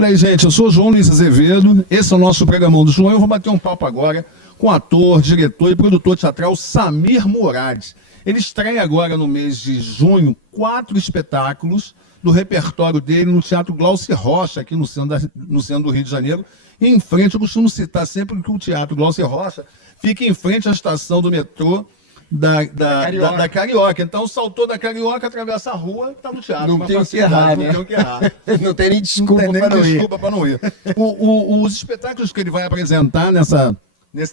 Olha aí, gente, eu sou o João Luiz Azevedo, esse é o nosso programão do João. Eu vou bater um papo agora com o ator, diretor e produtor teatral Samir Murad. Ele estreia agora no mês de junho 4 espetáculos do repertório dele no Teatro Glauci Rocha, aqui no centro do Rio de Janeiro. E em frente, eu costumo citar sempre que o Teatro Glauci Rocha fica em frente à estação do metrô da Carioca. Então, saltou da Carioca, atravessa a rua, está no teatro. Não tem o que errar, né? Não tem o que errar. Não tem nem desculpa para não ir. Os espetáculos que ele vai apresentar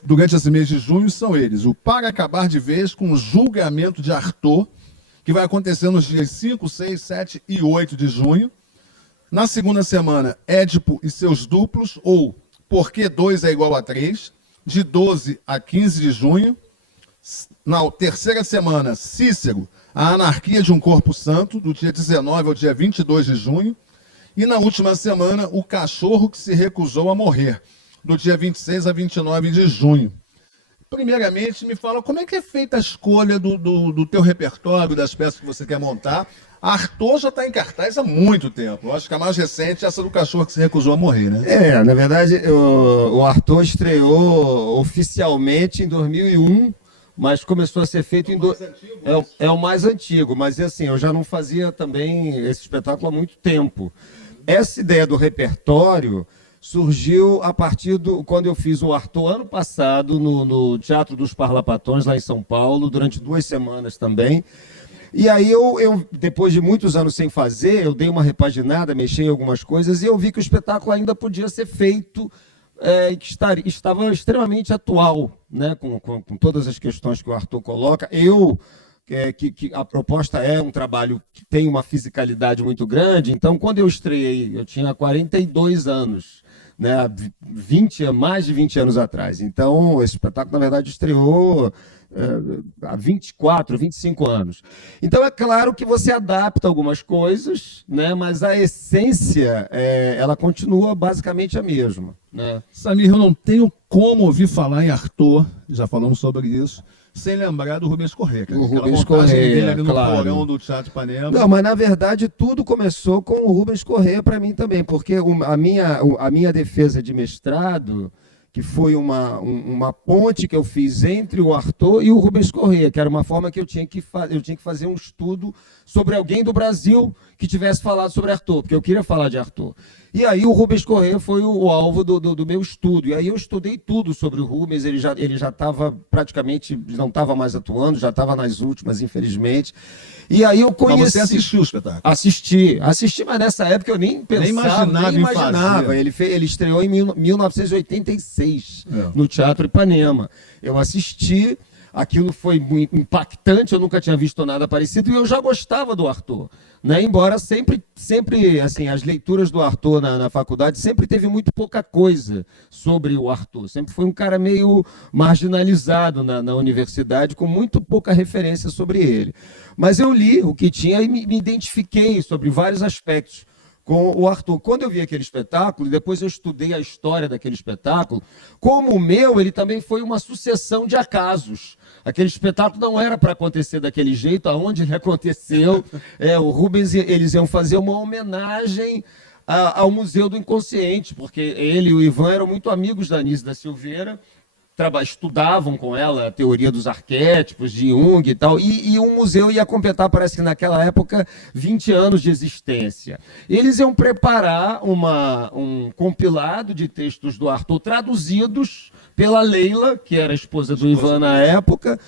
durante esse mês de junho são eles: o Para Acabar de Vez, com o Julgamento de Arthur, que vai acontecer nos dias 5, 6, 7 e 8 de junho. Na segunda semana, Édipo e seus duplos, ou Por que 2 é igual a 3, de 12 a 15 de junho. Na terceira semana, Cícero, a Anarquia de um Corpo Santo, do dia 19 ao dia 22 de junho. E na última semana, O Cachorro que se Recusou a Morrer, do dia 26 a 29 de junho. Primeiramente, me fala como é que é feita a escolha do teu repertório, das peças que você quer montar. Arthur já está em cartaz há muito tempo. Eu acho que a mais recente é essa do Cachorro que se Recusou a Morrer, né? Na verdade, o Arthur estreou oficialmente em 2001, mas começou a ser feito é o mais antigo, mas assim, eu já não fazia também esse espetáculo há muito tempo. Essa ideia do repertório surgiu a partir quando eu fiz o Arthur ano passado no Teatro dos Parlapatões, lá em São Paulo, durante 2 semanas também. E aí eu, depois de muitos anos sem fazer, eu dei uma repaginada, mexi em algumas coisas, e eu vi que o espetáculo ainda podia ser feito, e que estava extremamente atual, né, com todas as questões que o Arthur coloca. Que a proposta é um trabalho que tem uma fisicalidade muito grande, então quando eu estreiei, eu tinha 42 anos, né, mais de 20 anos atrás. Então, esse espetáculo, na verdade, estreou há 24, 25 anos. Então, é claro que você adapta algumas coisas, né, mas a essência, ela continua basicamente a mesma, né? Samir, eu não tenho como ouvir falar em Arthur, já falamos sobre isso, sem lembrar do Rubens Corrêa. O Rubens Corrêa, ali claro. No porão do Teatro Ipanema. Não, mas na verdade tudo começou com o Rubens Corrêa para mim também, porque a minha defesa de mestrado, que foi uma ponte que eu fiz entre o Arthur e o Rubens Corrêa, que era uma forma que eu tinha que fazer um estudo sobre alguém do Brasil que tivesse falado sobre Arthur, porque eu queria falar de Arthur. E aí o Rubens Corrêa foi o alvo do meu estudo. E aí eu estudei tudo sobre o Rubens, ele já estava praticamente, não estava mais atuando, já estava nas últimas, infelizmente. E aí eu conheci... Mas você assistiu o espetáculo? Assisti, mas nessa época eu nem pensava, nem imaginava. Ele estreou em 1986, no Teatro Ipanema. Eu assisti, aquilo foi muito impactante, eu nunca tinha visto nada parecido, e eu já gostava do Arthur, né? Embora sempre assim, as leituras do Arthur na faculdade sempre teve muito pouca coisa sobre o Arthur, sempre foi um cara meio marginalizado na universidade, com muito pouca referência sobre ele. Mas eu li o que tinha e me identifiquei sobre vários aspectos com o Arthur. Quando eu vi aquele espetáculo, e depois eu estudei a história daquele espetáculo, como o meu, ele também foi uma sucessão de acasos. Aquele espetáculo não era para acontecer daquele jeito, aonde ele aconteceu. O Rubens, eles iam fazer uma homenagem ao Museu do Inconsciente, porque ele e o Ivan eram muito amigos da Anísia da Silveira, estudavam com ela a teoria dos arquétipos de Jung e tal, e o museu ia completar, parece que naquela época, 20 anos de existência. Eles iam preparar um compilado de textos do Arthur traduzidos pela Leila, que era a esposa do Ivan na época,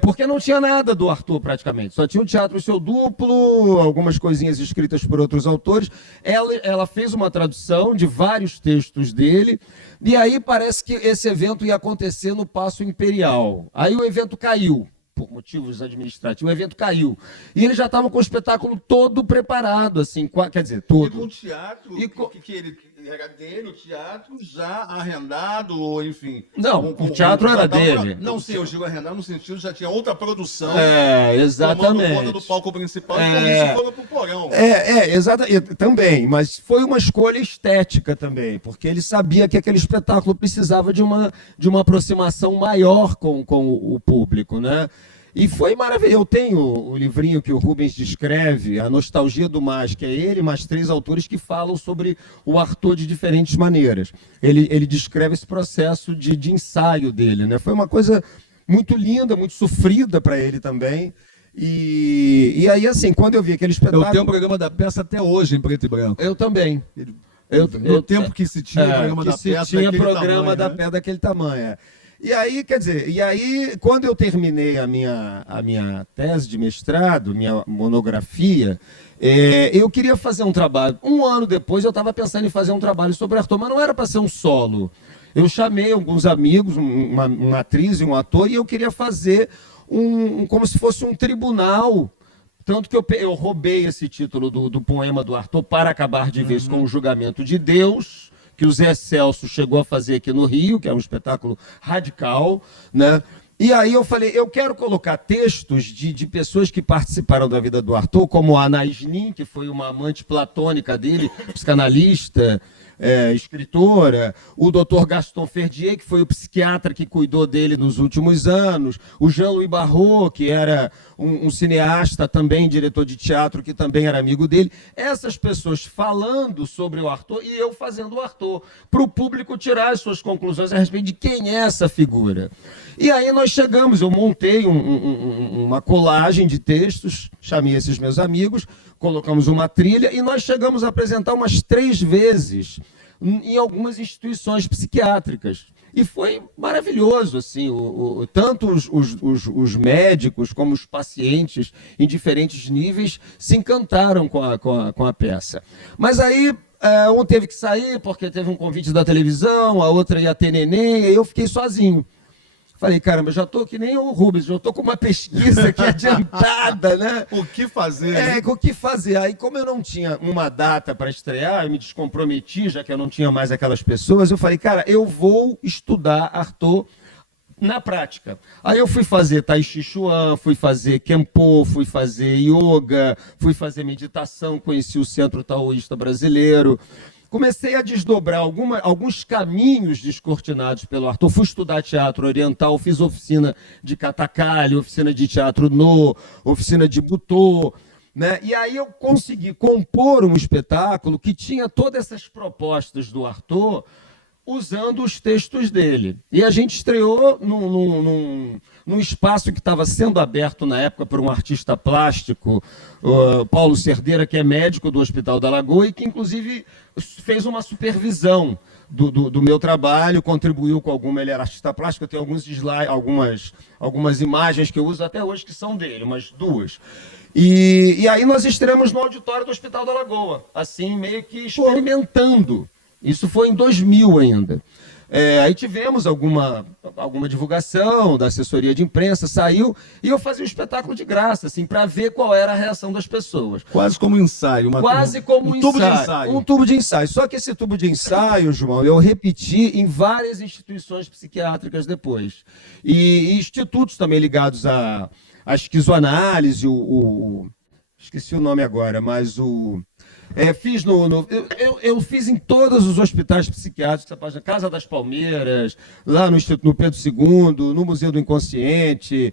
porque não tinha nada do Arthur praticamente, só tinha o Teatro e Seu Duplo, algumas coisinhas escritas por outros autores. Ela fez uma tradução de vários textos dele, e aí parece que esse evento ia acontecer no Paço Imperial. Aí o evento caiu, por motivos administrativos, o evento caiu. E eles já estavam com o espetáculo todo preparado, assim, quer dizer, todo. E com o teatro, que ele era dele, o teatro já arrendado, ou enfim... Não, o teatro era dele. Não sei, eu digo arrendado no sentido já tinha outra produção. Exatamente. Tomando conta do palco principal, e por isso foram pro porão. Exatamente, também, mas foi uma escolha estética também, porque ele sabia que aquele espetáculo precisava de uma aproximação maior com o público, né? E foi maravilhoso. Eu tenho o livrinho que o Rubens descreve, A Nostalgia do Mas, que é ele, mais 3 autores que falam sobre o Artaud de diferentes maneiras. Ele descreve esse processo de ensaio dele, né? Foi uma coisa muito linda, muito sofrida para ele também. E aí, assim, quando eu vi aquele espetáculo... Eu tenho um programa da peça até hoje, em preto e branco. Eu também. No tempo que se tinha programa da peça daquele tamanho. E aí, quer dizer, quando eu terminei a minha tese de mestrado, minha monografia, eu queria fazer um trabalho. Um ano depois eu estava pensando em fazer um trabalho sobre Artaud, mas não era para ser um solo. Eu chamei alguns amigos, uma atriz e um ator, e eu queria fazer como se fosse um tribunal. Tanto que eu roubei esse título do poema do Artaud, Para Acabar de Vez com o Julgamento de Deus, que o Zé Celso chegou a fazer aqui no Rio, que é um espetáculo radical, né? E aí eu falei, eu quero colocar textos de pessoas que participaram da vida do Artaud, como a Anaïs Nin, que foi uma amante platônica dele, psicanalista, escritora, o Dr. Gaston Ferdier, que foi o psiquiatra que cuidou dele nos últimos anos, o Jean-Louis Barrault, que era um cineasta também, diretor de teatro, que também era amigo dele. Essas pessoas falando sobre o Artaud e eu fazendo o Artaud, para o público tirar as suas conclusões a respeito de quem é essa figura. E aí nós chegamos, eu montei uma colagem de textos, chamei esses meus amigos, colocamos uma trilha e nós chegamos a apresentar umas 3 vezes em algumas instituições psiquiátricas. E foi maravilhoso, assim, tanto os médicos como os pacientes, em diferentes níveis, se encantaram com a peça. Mas aí, um teve que sair porque teve um convite da televisão, a outra ia ter neném, e eu fiquei sozinho. Falei, caramba, já estou que nem o Rubens, já estou com uma pesquisa aqui adiantada, né? O que fazer? O que fazer. Aí, como eu não tinha uma data para estrear, eu me descomprometi, já que eu não tinha mais aquelas pessoas, eu falei, cara, eu vou estudar Artaud na prática. Aí eu fui fazer Tai Chi Chuan, fui fazer Kempo, fui fazer yoga, fui fazer meditação, conheci o Centro Taoísta Brasileiro. Comecei a desdobrar alguns caminhos descortinados pelo Artaud. Fui estudar teatro oriental, fiz oficina de Kathakali, oficina de teatro No, oficina de Butô, né? E aí eu consegui compor um espetáculo que tinha todas essas propostas do Artaud usando os textos dele. E a gente estreou num espaço que estava sendo aberto na época por um artista plástico, Paulo Cerdeira, que é médico do Hospital da Lagoa e que, inclusive, fez uma supervisão do meu trabalho, contribuiu com alguma... Ele era artista plástico, eu tenho alguns slides, algumas imagens que eu uso até hoje que são dele, umas 2. E aí nós estreamos no auditório do Hospital da Lagoa, assim, meio que experimentando. Isso foi em 2000 ainda. Aí tivemos alguma divulgação da assessoria de imprensa, saiu, e eu fazia um espetáculo de graça, assim, para ver qual era a reação das pessoas. Quase como um ensaio. Um tubo de ensaio. Um tubo de ensaio. Só que esse tubo de ensaio, João, eu repeti em várias instituições psiquiátricas depois. E institutos também ligados à esquizoanálise, esqueci o nome agora, mas eu fiz em todos os hospitais psiquiátricos, na Casa das Palmeiras, lá no Instituto Pedro II, no Museu do Inconsciente,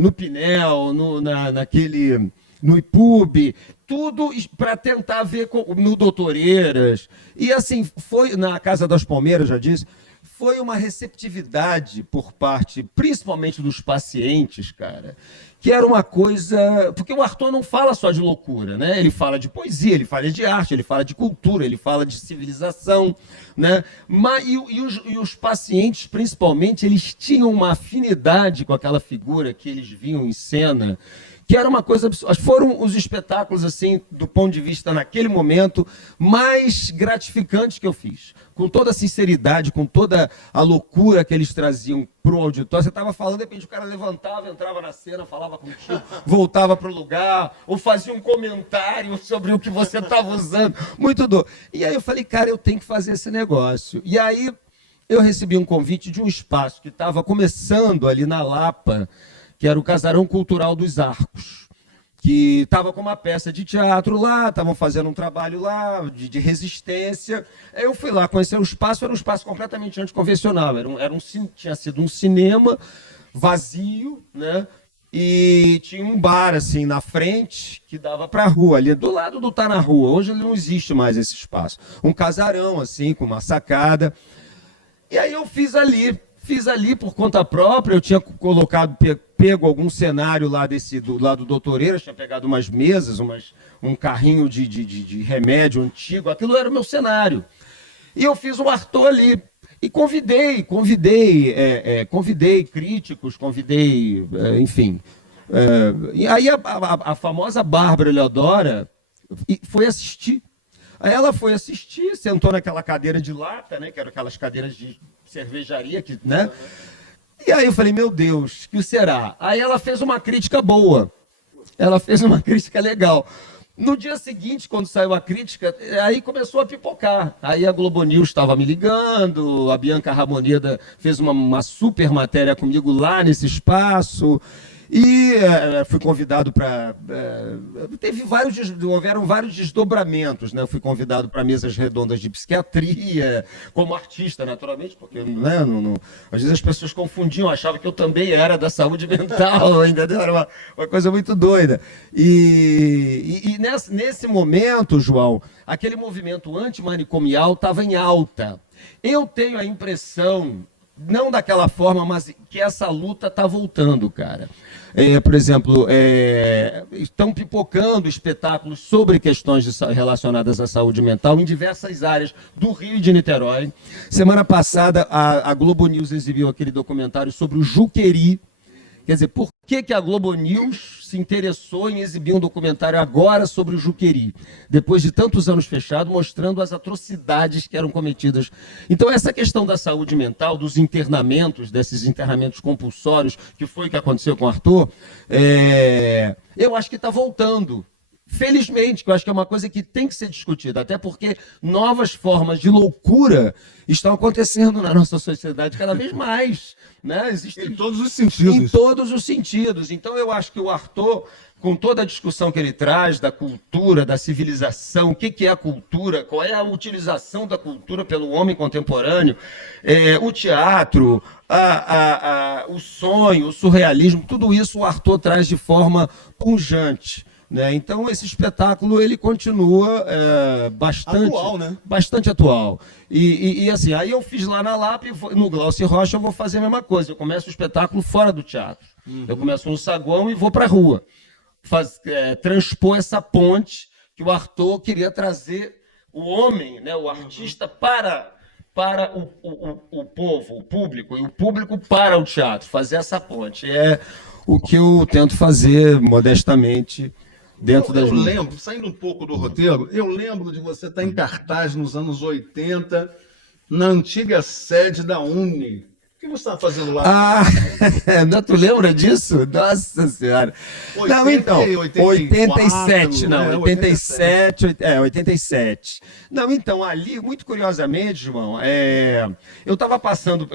no Pinel, no IPUB, tudo para tentar ver no Doutoreiras. E assim, foi na Casa das Palmeiras, já disse, foi uma receptividade por parte, principalmente dos pacientes, cara, que era uma coisa... Porque o Artaud não fala só de loucura, né? Ele fala de poesia, ele fala de arte, ele fala de cultura, ele fala de civilização, né? E os pacientes, principalmente, eles tinham uma afinidade com aquela figura que eles viam em cena, que era uma coisa absurda. Foram os espetáculos, assim, do ponto de vista, naquele momento, mais gratificantes que eu fiz. Com toda a sinceridade, com toda a loucura que eles traziam para o auditório. Você estava falando, de repente o cara levantava, entrava na cena, falava contigo, voltava para o lugar, ou fazia um comentário sobre o que você estava usando. Muito doido. E aí eu falei, cara, eu tenho que fazer esse negócio. E aí eu recebi um convite de um espaço que estava começando ali na Lapa, que era o Casarão Cultural dos Arcos, que estava com uma peça de teatro lá, estavam fazendo um trabalho lá de resistência. Aí eu fui lá conhecer o espaço, era um espaço completamente anticonvencional, tinha sido um cinema vazio, né? E tinha um bar, assim, na frente, que dava para a rua, ali do lado do Tá na Rua. Hoje ele não existe mais esse espaço. Um casarão, assim, com uma sacada. E aí eu fiz ali por conta própria. Eu tinha colocado, pego algum cenário lá do lado do Doutoreira, tinha pegado umas mesas, um carrinho de remédio antigo. Aquilo era o meu cenário. E eu fiz um Arthur ali. E convidei críticos, enfim. E aí a famosa Bárbara Eleodora foi assistir. Aí ela foi assistir, sentou naquela cadeira de lata, né, que eram aquelas cadeiras de cervejaria, né? E aí eu falei, meu Deus, o que será? Aí ela fez uma crítica boa. Ela fez uma crítica legal. No dia seguinte, quando saiu a crítica, aí começou a pipocar. Aí a Globo News estava me ligando, a Bianca Ramoneda fez uma super matéria comigo lá nesse espaço. E fui convidado para... houveram vários desdobramentos, né? Fui convidado para mesas redondas de psiquiatria, como artista, naturalmente, porque né, às vezes as pessoas confundiam, achavam que eu também era da saúde mental, entendeu? Era uma coisa muito doida. E nesse momento, João, aquele movimento antimanicomial estava em alta. Eu tenho a impressão... não daquela forma, mas que essa luta está voltando, cara. Por exemplo, estão pipocando espetáculos sobre questões relacionadas à saúde mental em diversas áreas do Rio e de Niterói. Semana passada, a Globo News exibiu aquele documentário sobre o Juqueri. Quer dizer, por que a Globo News se interessou em exibir um documentário agora sobre o Juqueri, depois de tantos anos fechado, mostrando as atrocidades que eram cometidas? Então, essa questão da saúde mental, dos internamentos, desses internamentos compulsórios, que foi o que aconteceu com o Arthur, eu acho que está voltando. Felizmente, que eu acho que é uma coisa que tem que ser discutida, até porque novas formas de loucura estão acontecendo na nossa sociedade cada vez mais. Né? Existem em todos os sentidos. Em todos os sentidos. Então, eu acho que o Arthur, com toda a discussão que ele traz da cultura, da civilização, o que é a cultura, qual é a utilização da cultura pelo homem contemporâneo, o teatro, o sonho, o surrealismo, tudo isso o Arthur traz de forma pungente. Né? Então, esse espetáculo ele continua bastante atual, né? Bastante atual. E assim, aí eu fiz lá na Lapa, no Glaucio Rocha eu vou fazer a mesma coisa. Eu começo o espetáculo fora do teatro. Eu começo no saguão e vou para a rua. Transpor essa ponte que o Arthur queria trazer o homem, né, o artista, para o povo, o público, e o público para o teatro. Fazer essa ponte. É o que eu tento fazer modestamente. Eu lembro, saindo um pouco do roteiro, eu lembro de você estar em cartaz nos anos 80, na antiga sede da Uni. O que você estava fazendo lá? Tu lembra disso? Nossa Senhora. 87. Não, 87. Não, então, ali, muito curiosamente, João, eu estava passando...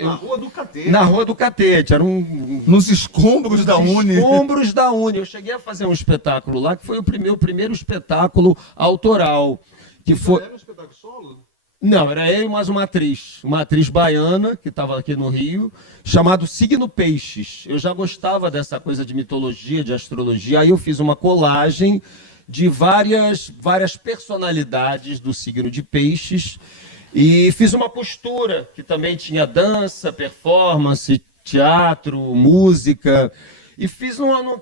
na Rua do Catete. Na Rua do Catete, era nos escombros da Uni. Nos escombros da Uni. Eu cheguei a fazer um espetáculo lá, que foi o meu primeiro espetáculo autoral. Que foi... Era um espetáculo solo? Não, era eu e mais uma atriz baiana, que estava aqui no Rio, chamado Signo Peixes. Eu já gostava dessa coisa de mitologia, de astrologia, aí eu fiz uma colagem de várias personalidades do signo de Peixes e fiz uma costura, que também tinha dança, performance, teatro, música, e fiz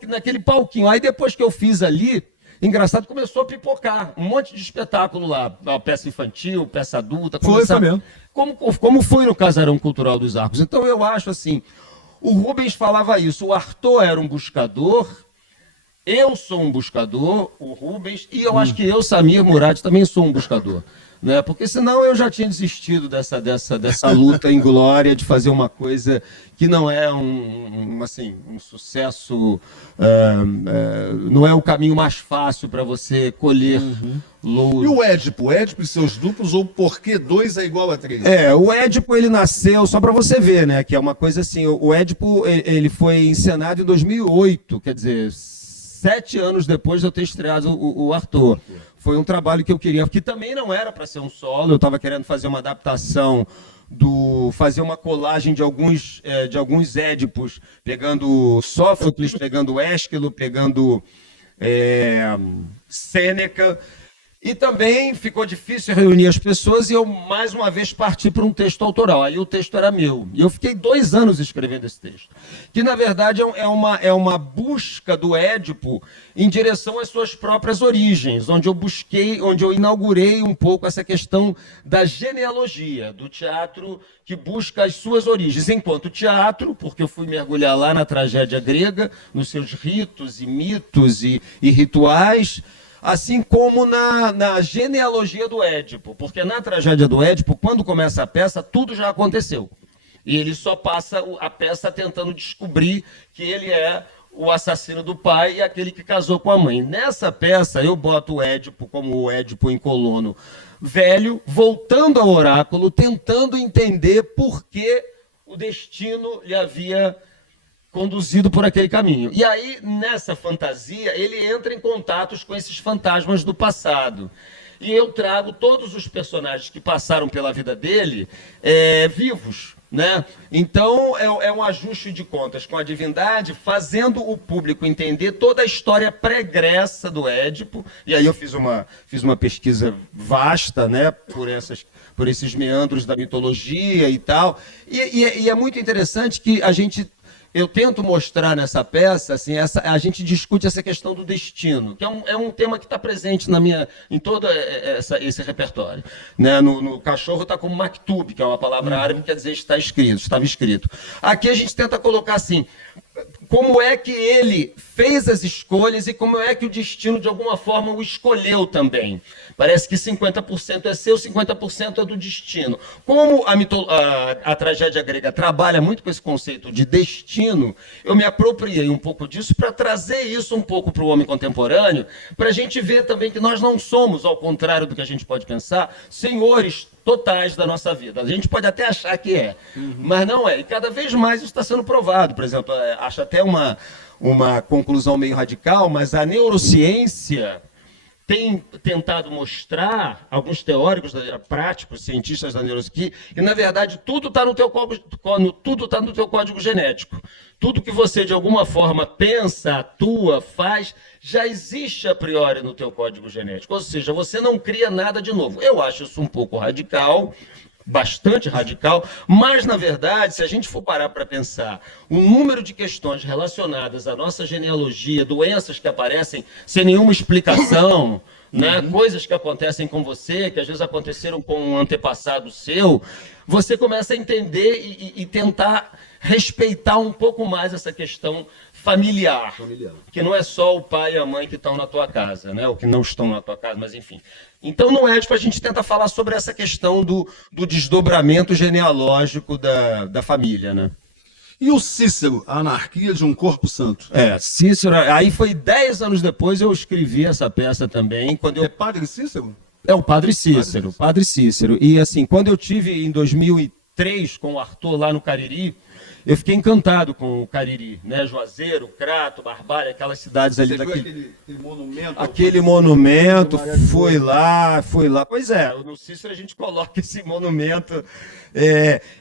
naquele palquinho. Aí depois que eu fiz ali, engraçado, começou a pipocar um monte de espetáculo lá, peça infantil, peça adulta. Foi mesmo. Como foi no Casarão Cultural dos Arcos. Então eu acho assim, o Rubens falava isso, o Arthur era um buscador, eu sou um buscador, o Rubens, e eu acho que eu, Samir Murat, também sou um buscador. Né? Porque senão eu já tinha desistido dessa luta inglória de fazer uma coisa que não é um sucesso, não é o caminho mais fácil para você colher louros. E o Édipo e seus duplos, ou por que 2 é igual a 3? O Édipo ele nasceu, só para você ver, né, que é uma coisa assim, o Édipo ele foi encenado em 2008, quer dizer, 7 anos depois de eu ter estreado o Arthur. Foi um trabalho que eu queria, que também não era para ser um solo, eu estava querendo fazer uma adaptação fazer uma colagem de alguns Édipos, pegando Sófocles, pegando Ésquilo, pegando Sêneca. E também ficou difícil reunir as pessoas e eu, mais uma vez, parti para um texto autoral. Aí o texto era meu. E eu fiquei 2 anos escrevendo esse texto. Que, na verdade, é uma busca do Édipo em direção às suas próprias origens, onde eu inaugurei um pouco essa questão da genealogia, do teatro que busca as suas origens. Enquanto teatro, porque eu fui mergulhar lá na tragédia grega, nos seus ritos e mitos e rituais, assim como na genealogia do Édipo, porque na tragédia do Édipo, quando começa a peça, tudo já aconteceu. E ele só passa a peça tentando descobrir que ele é o assassino do pai e aquele que casou com a mãe. Nessa peça, eu boto o Édipo como o Édipo em Colono velho, voltando ao oráculo, tentando entender por que o destino lhe havia conduzido por aquele caminho. E aí, nessa fantasia, ele entra em contatos com esses fantasmas do passado. E eu trago todos os personagens que passaram pela vida dele vivos, né? Então, é um ajuste de contas com a divindade, fazendo o público entender toda a história pregressa do Édipo. E aí eu fiz uma pesquisa vasta, né, por esses meandros da mitologia e tal. E é muito interessante que eu tento mostrar nessa peça, assim, a gente discute essa questão do destino, que é um tema que está presente em todo esse repertório. Né? No Cachorro está como maktub, que é uma palavra árabe que quer dizer estava escrito. Aqui a gente tenta colocar assim, como é que ele fez as escolhas e como é que o destino, de alguma forma, o escolheu também. Parece que 50% é seu, 50% é do destino. Como a tragédia grega trabalha muito com esse conceito de destino, eu me apropriei um pouco disso para trazer isso um pouco para o homem contemporâneo, para a gente ver também que nós não somos, ao contrário do que a gente pode pensar, senhores totais da nossa vida. A gente pode até achar que é, mas não é. E cada vez mais isso está sendo provado. Por exemplo, acho até uma conclusão meio radical, mas a neurociência tem tentado mostrar, alguns teóricos práticos, cientistas da neurociência, que na verdade tudo está no teu código genético. Tudo que você de alguma forma pensa, atua, faz, já existe a priori no teu código genético. Ou seja, você não cria nada de novo. Eu acho isso um pouco radical, bastante radical, mas, na verdade, se a gente for parar para pensar o número de questões relacionadas à nossa genealogia, doenças que aparecem sem nenhuma explicação, né? Coisas que acontecem com você, que às vezes aconteceram com um antepassado seu, você começa a entender e tentar respeitar um pouco mais essa questão familiar, que não é só o pai e a mãe que estão na tua casa, né? Ou que não estão na tua casa, mas enfim. Então, no Édipo, a gente tenta falar sobre essa questão do desdobramento genealógico da família, né? E o Cícero, a anarquia de um corpo santo? Cícero, aí foi 10 anos depois eu escrevi essa peça também. É Padre Cícero? É o Padre Cícero. E assim, quando eu tive em 2003 com o Arthur lá no Cariri, eu fiquei encantado com o Cariri, né? Juazeiro, Crato, Barbalha, aquelas cidades ali. Você viu aquele monumento? Aquele monumento, foi lá. Pois é, no Cícero a gente coloca esse monumento.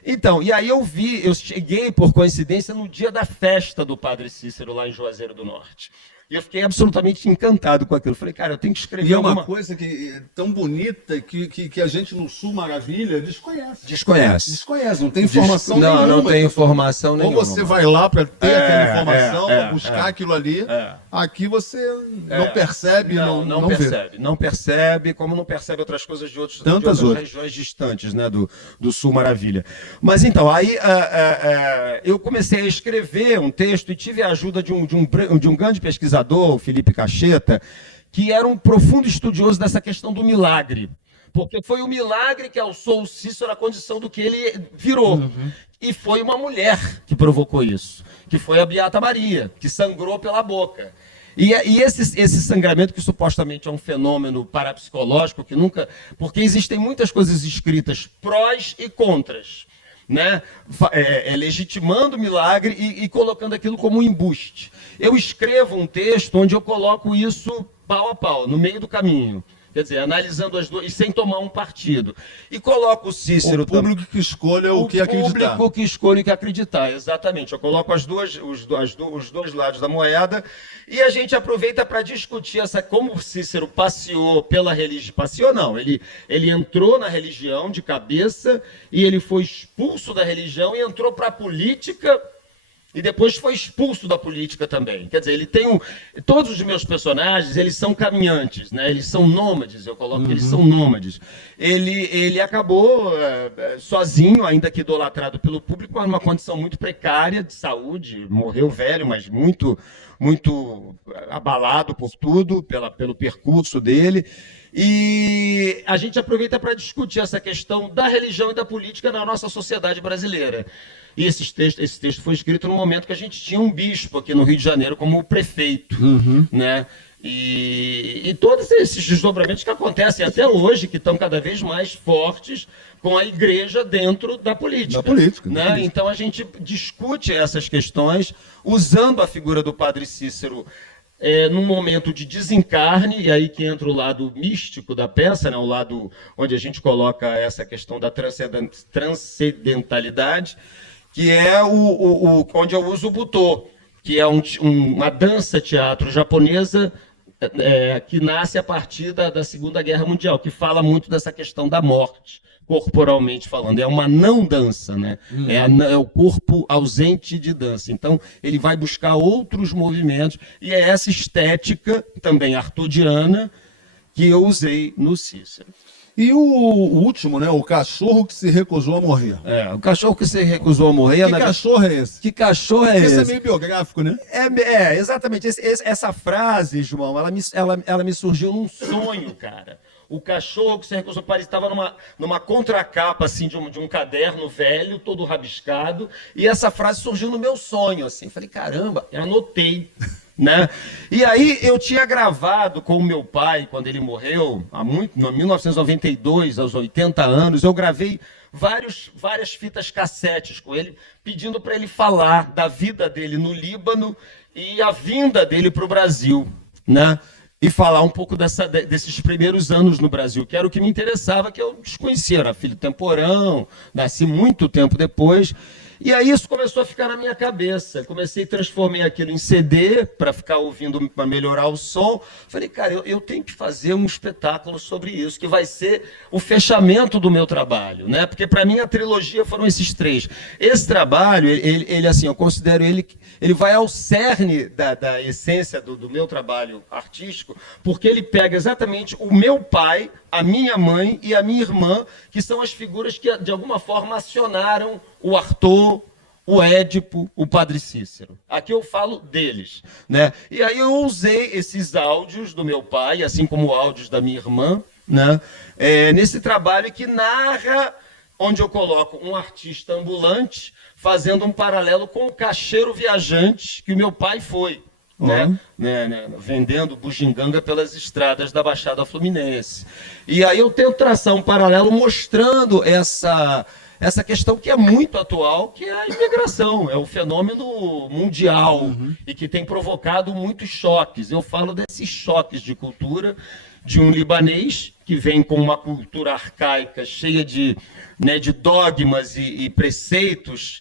Então, e aí eu cheguei por coincidência no dia da festa do Padre Cícero lá em Juazeiro do Norte. E eu fiquei absolutamente encantado com aquilo. Falei, cara, eu tenho que escrever uma coisa que é tão bonita que a gente no Sul Maravilha desconhece. Desconhece, não tem informação nenhuma. Não tem informação nenhuma. Ou você vai lá para ter aquela informação, para buscar aquilo ali. Aqui você não percebe, não percebe. Não percebe, como não percebe outras coisas de outras regiões distantes, né, do Sul Maravilha. Mas então, aí eu comecei a escrever um texto e tive a ajuda de um grande pesquisador, o Felipe Cacheta, que era um profundo estudioso dessa questão do milagre. Porque foi o milagre que alçou o Cícero à condição do que ele virou. E foi uma mulher que provocou isso, que foi a Beata Maria, que sangrou pela boca. E esse sangramento, que supostamente é um fenômeno parapsicológico, que nunca... Porque existem muitas coisas escritas prós e contras, né? Legitimando o milagre e colocando aquilo como um embuste. Eu escrevo um texto onde eu coloco isso pau a pau, no meio do caminho. Quer dizer, analisando as duas, e sem tomar um partido. E coloco o Cícero... O público que escolha o que acreditar. O público que escolhe o que acreditar, exatamente. Eu coloco os dois lados da moeda e a gente aproveita para discutir como o Cícero passeou pela religião. Passeou não, ele entrou na religião de cabeça e ele foi expulso da religião e entrou para a política... E depois foi expulso da política também. Quer dizer, ele tem todos os meus personagens, eles são caminhantes, né? Eles são nômades, eu coloco que eles são nômades. Ele acabou sozinho, ainda que idolatrado pelo público, mas numa condição muito precária de saúde. Morreu velho, mas muito abalado por tudo, pelo percurso dele. E a gente aproveita para discutir essa questão da religião e da política na nossa sociedade brasileira. E esse texto foi escrito no momento que a gente tinha um bispo aqui no Rio de Janeiro como prefeito, né? E todos esses desdobramentos que acontecem até hoje, que estão cada vez mais fortes com a igreja dentro da política. Né? Então a gente discute essas questões usando a figura do Padre Cícero num momento de desencarne, e aí que entra o lado místico da peça, né? O lado onde a gente coloca essa questão da transcendentalidade, que é onde eu uso o Butô, que é uma dança-teatro japonesa que nasce a partir da Segunda Guerra Mundial, que fala muito dessa questão da morte, corporalmente falando. É uma não dança, né? É o corpo ausente de dança. Então, ele vai buscar outros movimentos, e é essa estética, também artudiana, que eu usei no Cícero. E o último, né? O cachorro que se recusou a morrer. O cachorro que se recusou a morrer... Que cachorro é esse? Que cachorro é esse? Esse é meio biográfico, né? Exatamente. Essa frase, João, ela me surgiu num sonho, cara. O cachorro que se recusou a morrer estava numa contracapa, assim, de um caderno velho, todo rabiscado, e essa frase surgiu no meu sonho, assim. Falei, caramba, eu anotei. Né? E aí eu tinha gravado com o meu pai, quando ele morreu, em 1992, aos 80 anos, eu gravei várias fitas cassetes com ele, pedindo para ele falar da vida dele no Líbano e a vinda dele para o Brasil, né? E falar um pouco desses primeiros anos no Brasil, que era o que me interessava, que eu desconhecia, era filho temporão, nasci muito tempo depois. E aí isso começou a ficar na minha cabeça. Transformei aquilo em CD para ficar ouvindo, para melhorar o som. Falei, cara, eu tenho que fazer um espetáculo sobre isso, que vai ser o fechamento do meu trabalho, né? Porque para mim a trilogia foram esses 3. Esse trabalho, ele assim, eu considero ele vai ao cerne da essência do meu trabalho artístico, porque ele pega exatamente o meu pai, a minha mãe e a minha irmã, que são as figuras que de alguma forma acionaram o Arthur, o Édipo, o Padre Cícero. Aqui eu falo deles, né? E aí eu usei esses áudios do meu pai, assim como áudios da minha irmã, né? Nesse trabalho que narra, onde eu coloco um artista ambulante fazendo um paralelo com o caixeiro viajante que o meu pai foi. Vendendo bugiganga pelas estradas da Baixada Fluminense. E aí eu tento traçar um paralelo mostrando essa questão que é muito atual, que é a imigração, é um fenômeno mundial e que tem provocado muitos choques. Eu falo desses choques de cultura de um libanês que vem com uma cultura arcaica cheia de dogmas e preceitos,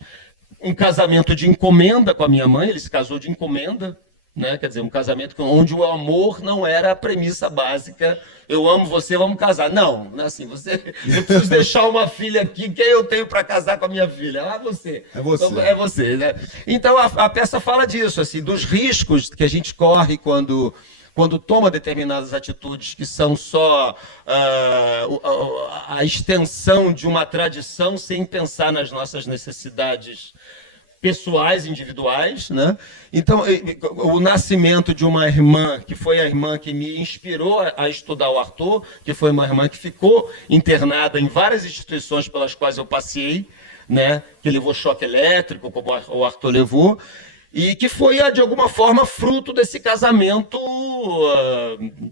um casamento de encomenda com a minha mãe, ele se casou de encomenda, né? Quer dizer, um casamento onde o amor não era a premissa básica. Eu amo você, vamos casar. Não, assim, eu preciso deixar uma filha aqui, quem eu tenho para casar com a minha filha? Você. É você. Então, é você, né? Então a peça fala disso, assim, dos riscos que a gente corre quando toma determinadas atitudes que são só a extensão de uma tradição sem pensar nas nossas necessidades pessoais, individuais, né? Então, o nascimento de uma irmã, que foi a irmã que me inspirou a estudar o Arthur, que foi uma irmã que ficou internada em várias instituições pelas quais eu passei, né? Que levou choque elétrico, como o Arthur levou, e que foi, de alguma forma, fruto desse casamento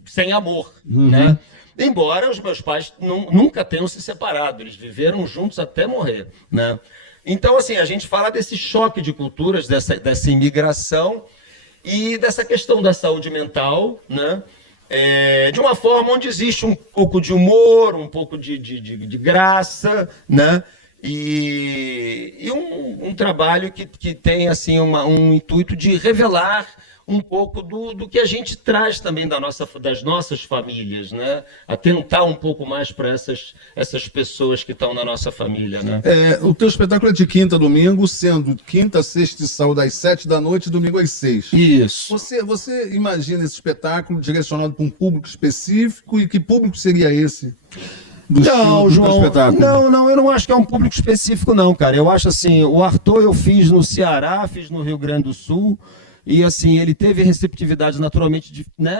sem amor, né? Embora os meus pais nunca tenham se separado, eles viveram juntos até morrer, né? Então, assim, a gente fala desse choque de culturas, dessa imigração e dessa questão da saúde mental, né? de uma forma onde existe um pouco de humor, um pouco de graça, né? E um trabalho que tem assim, um intuito de revelar um pouco do que a gente traz também das nossas famílias, né? Atentar um pouco mais para essas pessoas que estão na nossa família, né? O teu espetáculo é de quinta a domingo, sendo quinta, sexta e sábado às 7 da noite e domingo às 6. Isso. Você imagina esse espetáculo direcionado para um público específico, e que público seria esse? Não, João, não, eu não acho que é um público específico, não, cara. Eu acho assim, o Arthur eu fiz no Ceará, fiz no Rio Grande do Sul, e assim, ele teve receptividades naturalmente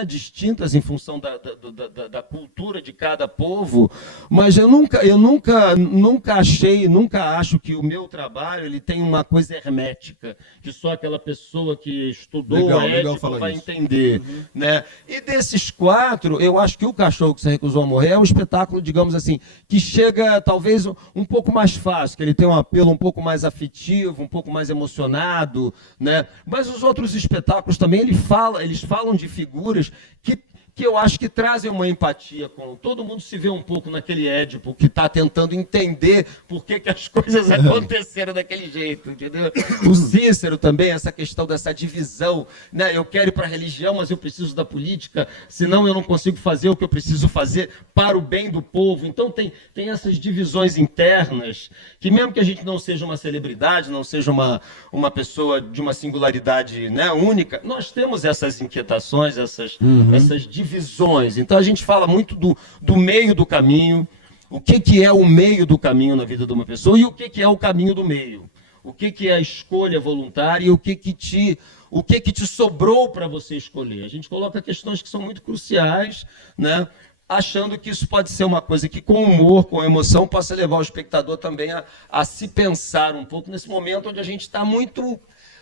distintas em função da cultura de cada povo, mas eu nunca acho que o meu trabalho ele tem uma coisa hermética, que só aquela pessoa que estudou ético vai entender. Né? E desses 4, eu acho que o Cachorro que se recusou a morrer é um espetáculo, digamos assim, que chega talvez um pouco mais fácil, que ele tem um apelo um pouco mais afetivo, um pouco mais emocionado, né? Mas os outros espetáculos também eles falam de figuras que eu acho que trazem uma empatia com todo mundo. Se vê um pouco naquele Édipo que está tentando entender por que as coisas aconteceram daquele jeito, entendeu? O Cícero também, essa questão dessa divisão, né? Eu quero ir para a religião, mas eu preciso da política, senão eu não consigo fazer o que eu preciso fazer para o bem do povo. Então tem essas divisões internas que, mesmo que a gente não seja uma celebridade, não seja uma pessoa de uma singularidade, né, única, nós temos essas inquietações, essas divisões. Então a gente fala muito do meio do caminho, o que é o meio do caminho na vida de uma pessoa e o que é o caminho do meio, o que é a escolha voluntária e o que te sobrou para você escolher. A gente coloca questões que são muito cruciais, né? Achando que isso pode ser uma coisa que com humor, com emoção, possa levar o espectador também a se pensar um pouco nesse momento onde a gente está muito,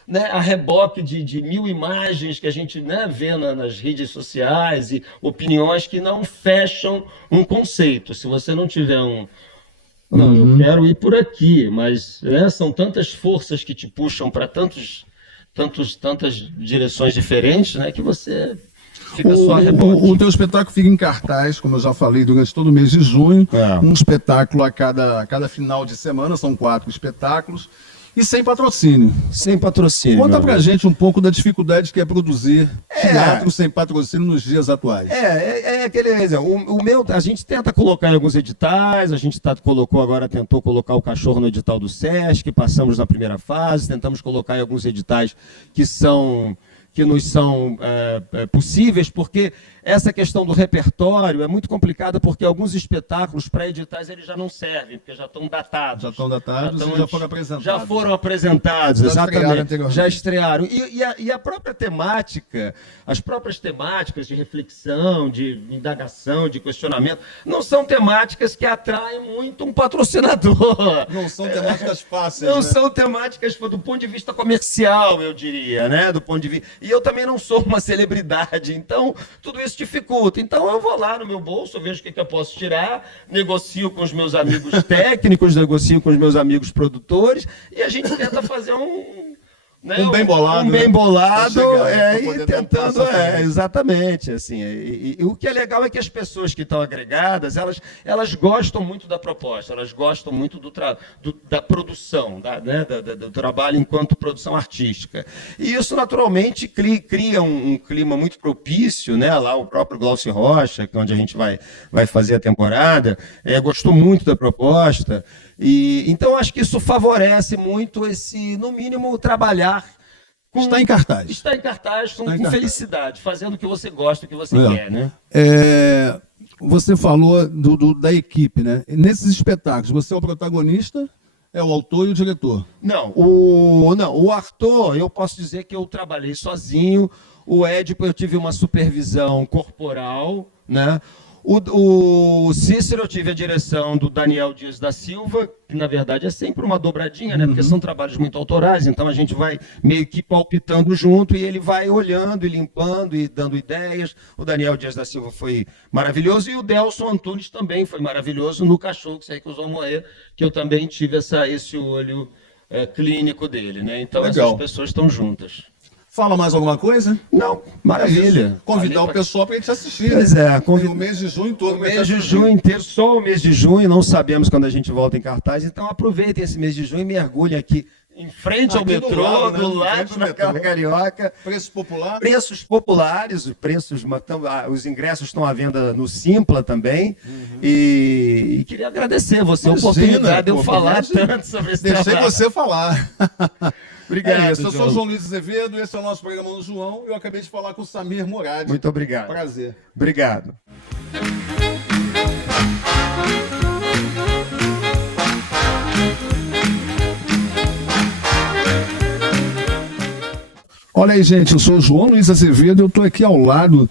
né, a reboque de mil imagens que a gente, né, vê nas redes sociais e opiniões que não fecham um conceito. Se você não tiver não, eu quero ir por aqui, mas né, são tantas forças que te puxam para tantas direções diferentes, né, que você fica só a reboque. O teu espetáculo fica em cartaz, como eu já falei, durante todo o mês de junho. Um espetáculo a cada final de semana, são 4 espetáculos. E sem patrocínio. Sem patrocínio. Conta pra gente um pouco da dificuldade que é produzir teatro sem patrocínio nos dias atuais. O meu, a gente tenta colocar em alguns editais, a gente tentou colocar o Cachorro no edital do Sesc, passamos na primeira fase, tentamos colocar em alguns editais que nos são possíveis, porque essa questão do repertório é muito complicada, porque alguns espetáculos pré-editais eles já não servem, porque já estão datados. Já estão datados e já foram apresentados. Já foram apresentados, exatamente. Já estrearam. E a própria temática, as próprias temáticas de reflexão, de indagação, de questionamento, não são temáticas que atraem muito um patrocinador. Não são temáticas fáceis. Não são temáticas do ponto de vista comercial, eu diria, né? Do ponto de vista. E eu também não sou uma celebridade, então tudo isso dificulta. Então eu vou lá no meu bolso, vejo o que eu posso tirar, negocio com os meus amigos técnicos, negocio com os meus amigos produtores, e a gente tenta fazer um bem bolado. Um bem bolado, e tentando, exatamente, assim. E o que é legal é que as pessoas que estão agregadas, elas gostam muito da proposta, elas gostam muito da produção, do trabalho enquanto produção artística. E isso, naturalmente, cria um clima muito propício, né? Lá o próprio Glaucio Rocha, que é onde a gente vai fazer a temporada, gostou muito da proposta. E então acho que isso favorece muito no mínimo, trabalhar está em cartaz. Está em cartaz com felicidade, fazendo o que você gosta, o que você quer, né? Você falou da equipe, né? Nesses espetáculos, você é o protagonista, é o autor e o diretor? Não, o Arthur, eu posso dizer que eu trabalhei sozinho. O Édipo, eu tive uma supervisão corporal, né? O Cícero, eu tive a direção do Daniel Dias da Silva, que na verdade é sempre uma dobradinha, né? Porque são trabalhos muito autorais, então a gente vai meio que palpitando junto e ele vai olhando e limpando e dando ideias. O Daniel Dias da Silva foi maravilhoso e o Delson Antunes também foi maravilhoso no Cachorro que se recusou a morrer, que eu também tive esse olho clínico dele, né? Então legal. Essas pessoas estão juntas. Fala mais alguma coisa? Não, maravilha. Convidar o pessoal para a gente assistir. Pois né? O mês de junho todo. O mês de junho inteiro, só o mês de junho, não sabemos quando a gente volta em cartaz, então aproveitem esse mês de junho e mergulhem aqui em frente ao metrô, do lado da Carioca. Preço popular? Preços populares, os ingressos estão à venda no Simpla também. E queria agradecer você a oportunidade de eu falar tanto sobre esse trabalho. Deixei você falar. Obrigado, eu sou o João Luiz Azevedo, esse é o nosso programa no João. Eu acabei de falar com o Samir Morad. Muito obrigado. Prazer. Obrigado. Olha aí, gente, eu sou o João Luiz Azevedo, eu estou aqui ao lado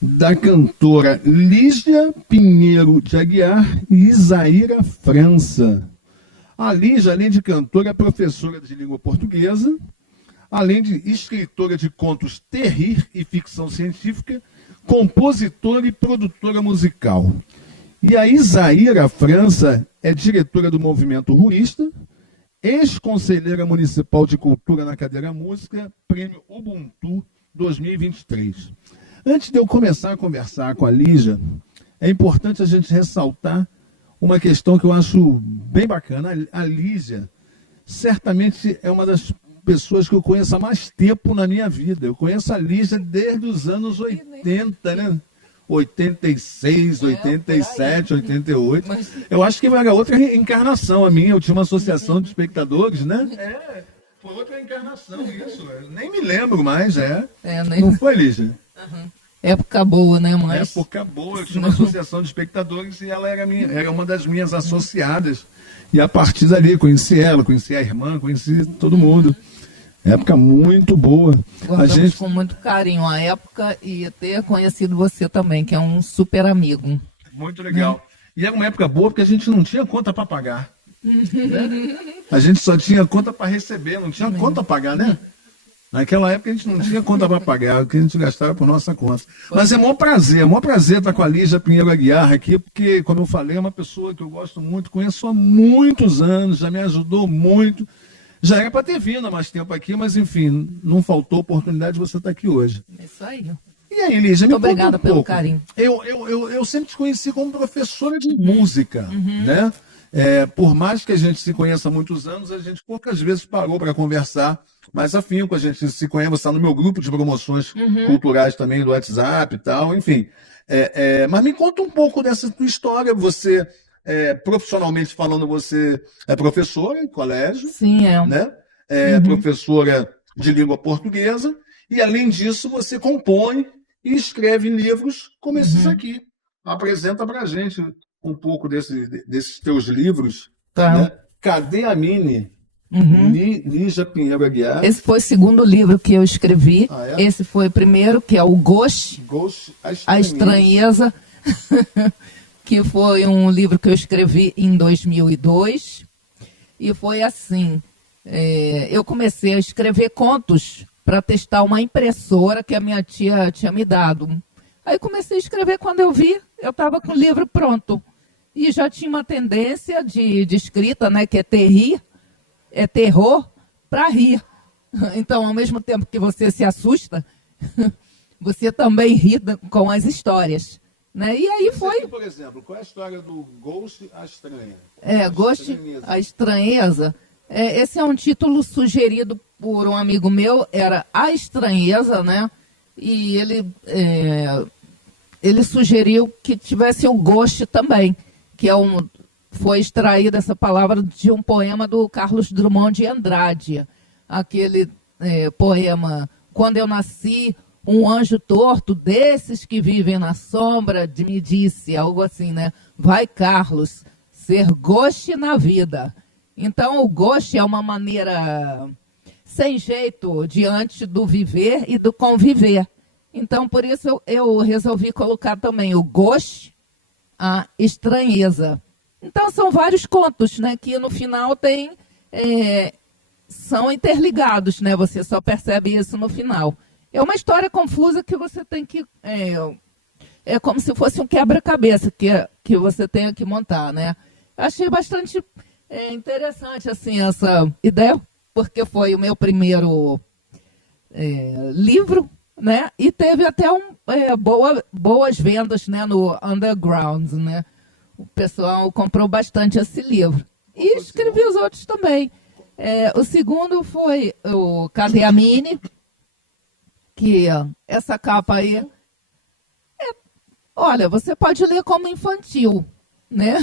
da cantora Lígia Pinheiro de Aguiar e Isaíra França. A Lígia, além de cantora, é professora de língua portuguesa, além de escritora de contos terrir e ficção científica, compositora e produtora musical. E a Isaíra França é diretora do Movimento Ruísta, ex-conselheira municipal de cultura na cadeira música, prêmio Ubuntu 2023. Antes de eu começar a conversar com a Lígia, é importante a gente ressaltar uma questão que eu acho bem bacana. A Lígia certamente é uma das pessoas que eu conheço há mais tempo na minha vida. Eu conheço a Lígia desde os anos 80, né? 86, 87, 88. Eu acho que era outra encarnação a minha. Eu tinha uma associação de espectadores, né? Foi outra encarnação isso. Eu nem me lembro mais, Não foi, Lígia? Época boa, né, mãe? Época boa. Eu tinha uma associação de espectadores e ela era uma das minhas associadas. E a partir dali conheci ela, conheci a irmã, conheci todo mundo. Época muito boa. Guardamos com muito carinho a época e ter conhecido você também, que é um super amigo. Muito legal. E era uma época boa porque a gente não tinha conta para pagar. Né? A gente só tinha conta para receber, não tinha conta para pagar, né? Naquela época a gente não tinha conta para pagar, o que a gente gastava por nossa conta. Mas é maior prazer estar com a Lígia Pinheiro Aguiar aqui, porque, como eu falei, é uma pessoa que eu gosto muito, conheço há muitos anos, já me ajudou muito. Já era para ter vindo há mais tempo aqui, mas enfim, não faltou oportunidade de você estar aqui hoje. É isso aí. E aí, Lígia, me conta obrigada pelo carinho. Eu sempre te conheci como professora de música, né? Por mais que a gente se conheça há muitos anos, a gente poucas vezes parou para conversar mais afinco. A gente se conhece, você está no meu grupo de promoções culturais também do WhatsApp e tal, enfim. Mas me conta um pouco dessa tua história. Você, profissionalmente falando, você é professora em colégio. Sim, é. Né? Professora de língua portuguesa. E, além disso, você compõe e escreve livros como esses aqui. Apresenta para a gente um pouco desses teus livros. Tá. Né? Cadê a Mini? Lígia Pinheiro Aguiar. Esse foi o segundo livro que eu escrevi. Esse foi o primeiro, que é o Ghost, a Estranheza, que foi um livro que eu escrevi em 2002. E foi assim, eu comecei a escrever contos para testar uma impressora que a minha tia tinha me dado. Aí comecei a escrever, quando eu vi, eu estava com o livro pronto. E já tinha uma tendência de escrita, né, que é terror para rir. Então, ao mesmo tempo que você se assusta, você também ri com as histórias. Né? E aí foi... Aqui, por exemplo, qual é a história do Ghost, a Estranha? Ghost, a Estranheza. Esse é um título sugerido por um amigo meu, era A Estranheza, né? E ele sugeriu que tivesse um Ghost também, que foi extraída essa palavra de um poema do Carlos Drummond de Andrade. Aquele poema, Quando eu nasci, um anjo torto desses que vivem na sombra me disse, algo assim, né? Vai, Carlos, ser ghost na vida. Então, o ghost é uma maneira sem jeito diante do viver e do conviver. Então, por isso eu resolvi colocar também o ghost, a estranheza. Então, são vários contos, né, que no final são interligados, né? Você só percebe isso no final. É uma história confusa que você tem que... É como se fosse um quebra-cabeça que você tem que montar, né? Achei bastante interessante, assim, essa ideia, porque foi o meu primeiro livro, né? E teve até boas vendas, né, no underground, né? O pessoal comprou bastante esse livro. E escrevi os outros também. O segundo foi o Cadê a Mini? Que essa capa aí... olha, você pode ler como infantil, né?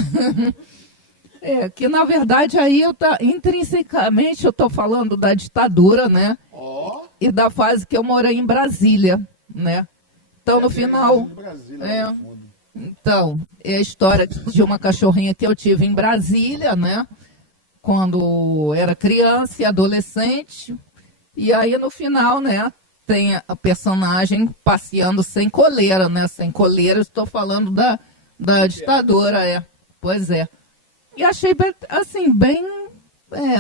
Que na verdade aí intrinsecamente eu estou falando da ditadura, né? E da fase que eu morei em Brasília, né? Então no final... Então, é a história de uma cachorrinha que eu tive em Brasília, né? Quando era criança e adolescente. E aí no final, né? Tem a personagem passeando sem coleira, né? Sem coleira, estou falando da ditadura, Pois é. E achei, assim, bem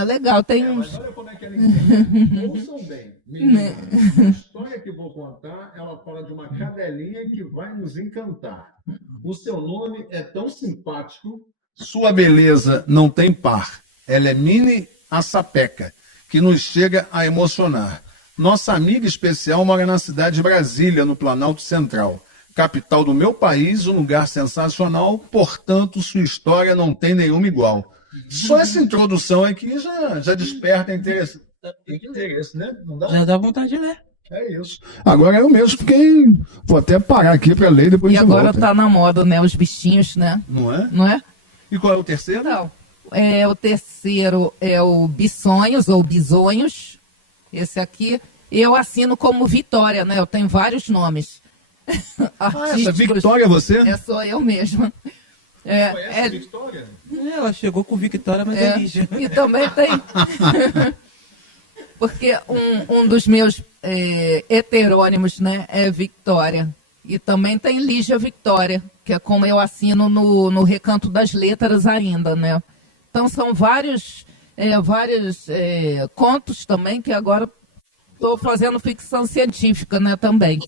legal. Tem uns... Mas olha como é que ela entende. Ouçam bem. Menina, a história que vou contar, ela fala de uma cadelinha que vai nos encantar. O seu nome é tão simpático. Sua beleza não tem par. Ela é Mini a Sapeca, que nos chega a emocionar. Nossa amiga especial mora na cidade de Brasília, no Planalto Central. Capital do meu país, um lugar sensacional, portanto, sua história não tem nenhuma igual. Só essa introdução aqui já desperta interesse. Interesse, né? Não dá? Já dá vontade de ler. É isso. Agora eu mesmo fiquei... Vou até parar aqui para ler, depois E a gente agora volta. tá na moda, né? Os bichinhos, né? Não é? Não é? E qual é o terceiro? Não. O terceiro é o Bissonhos, ou Bisonhos. Esse aqui, eu assino como Vitória, né? Eu tenho vários nomes. Essa Vitória é você? Sou eu mesma. Conhece Vitória? Ela chegou com Victória, mas é Lígia. E também tem... Porque um dos meus heterônimos, né, é Victória. E também tem Lígia Victória, que é como eu assino no Recanto das Letras ainda, né? Então são vários contos também, que agora estou fazendo ficção científica, né, também.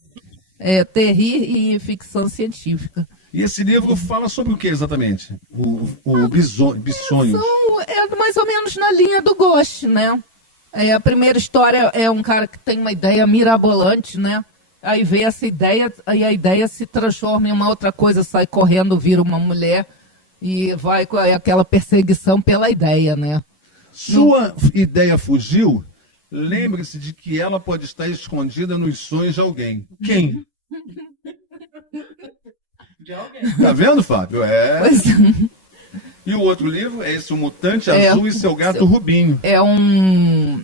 Terrir e ficção científica. E esse livro fala sobre o que exatamente? O Bissonhos. É mais ou menos na linha do Ghost, né? A primeira história é um cara que tem uma ideia mirabolante, né? Aí vê essa ideia, aí a ideia se transforma em uma outra coisa, sai correndo, vira uma mulher e vai com aquela perseguição pela ideia, né? Sua ideia fugiu? Lembre-se de que ela pode estar escondida nos sonhos de alguém. Quem? De alguém. Tá vendo, Fábio? Pois E o outro livro é esse, O Mutante Azul e Seu Gato Rubinho. É um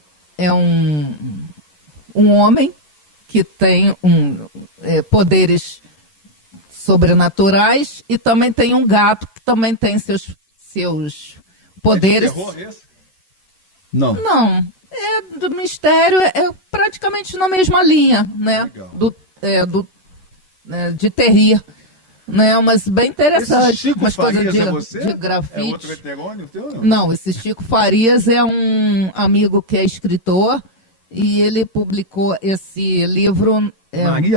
homem que tem poderes sobrenaturais e também tem um gato que também tem seus poderes. É de terror esse? Não. Não, do mistério, praticamente na mesma linha, né? De terrir. Né, mas bem interessante. Esse Chico umas Farias coisas é você? de grafite. É outro heterônimo teu? Não, esse Chico Farias é um amigo que é escritor e ele publicou esse livro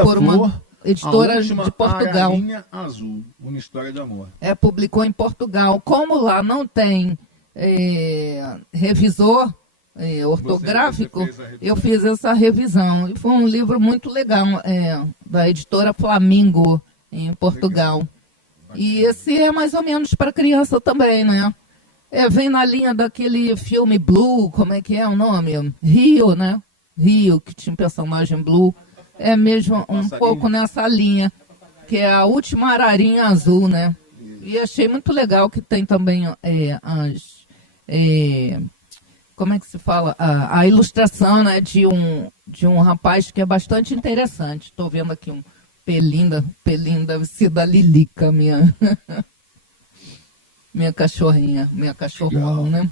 por uma editora de Portugal. Ararinha Azul, uma história de amor. Publicou em Portugal. Como lá não tem revisor ortográfico, eu fiz essa revisão. E foi um livro muito legal, da editora Flamingo, em Portugal. E esse é mais ou menos para criança também, né? Vem na linha daquele filme Blue, como é que é o nome? Rio, né? Rio, que tinha um personagem Blue. É mesmo um pouco nessa linha, que é a última ararinha azul, né? E achei muito legal que tem também como é que se fala? A ilustração, né, de um rapaz que é bastante interessante. Estou vendo aqui um Pelinda deve ser da Lilica, minha cachorrinha, minha cachorrona, né?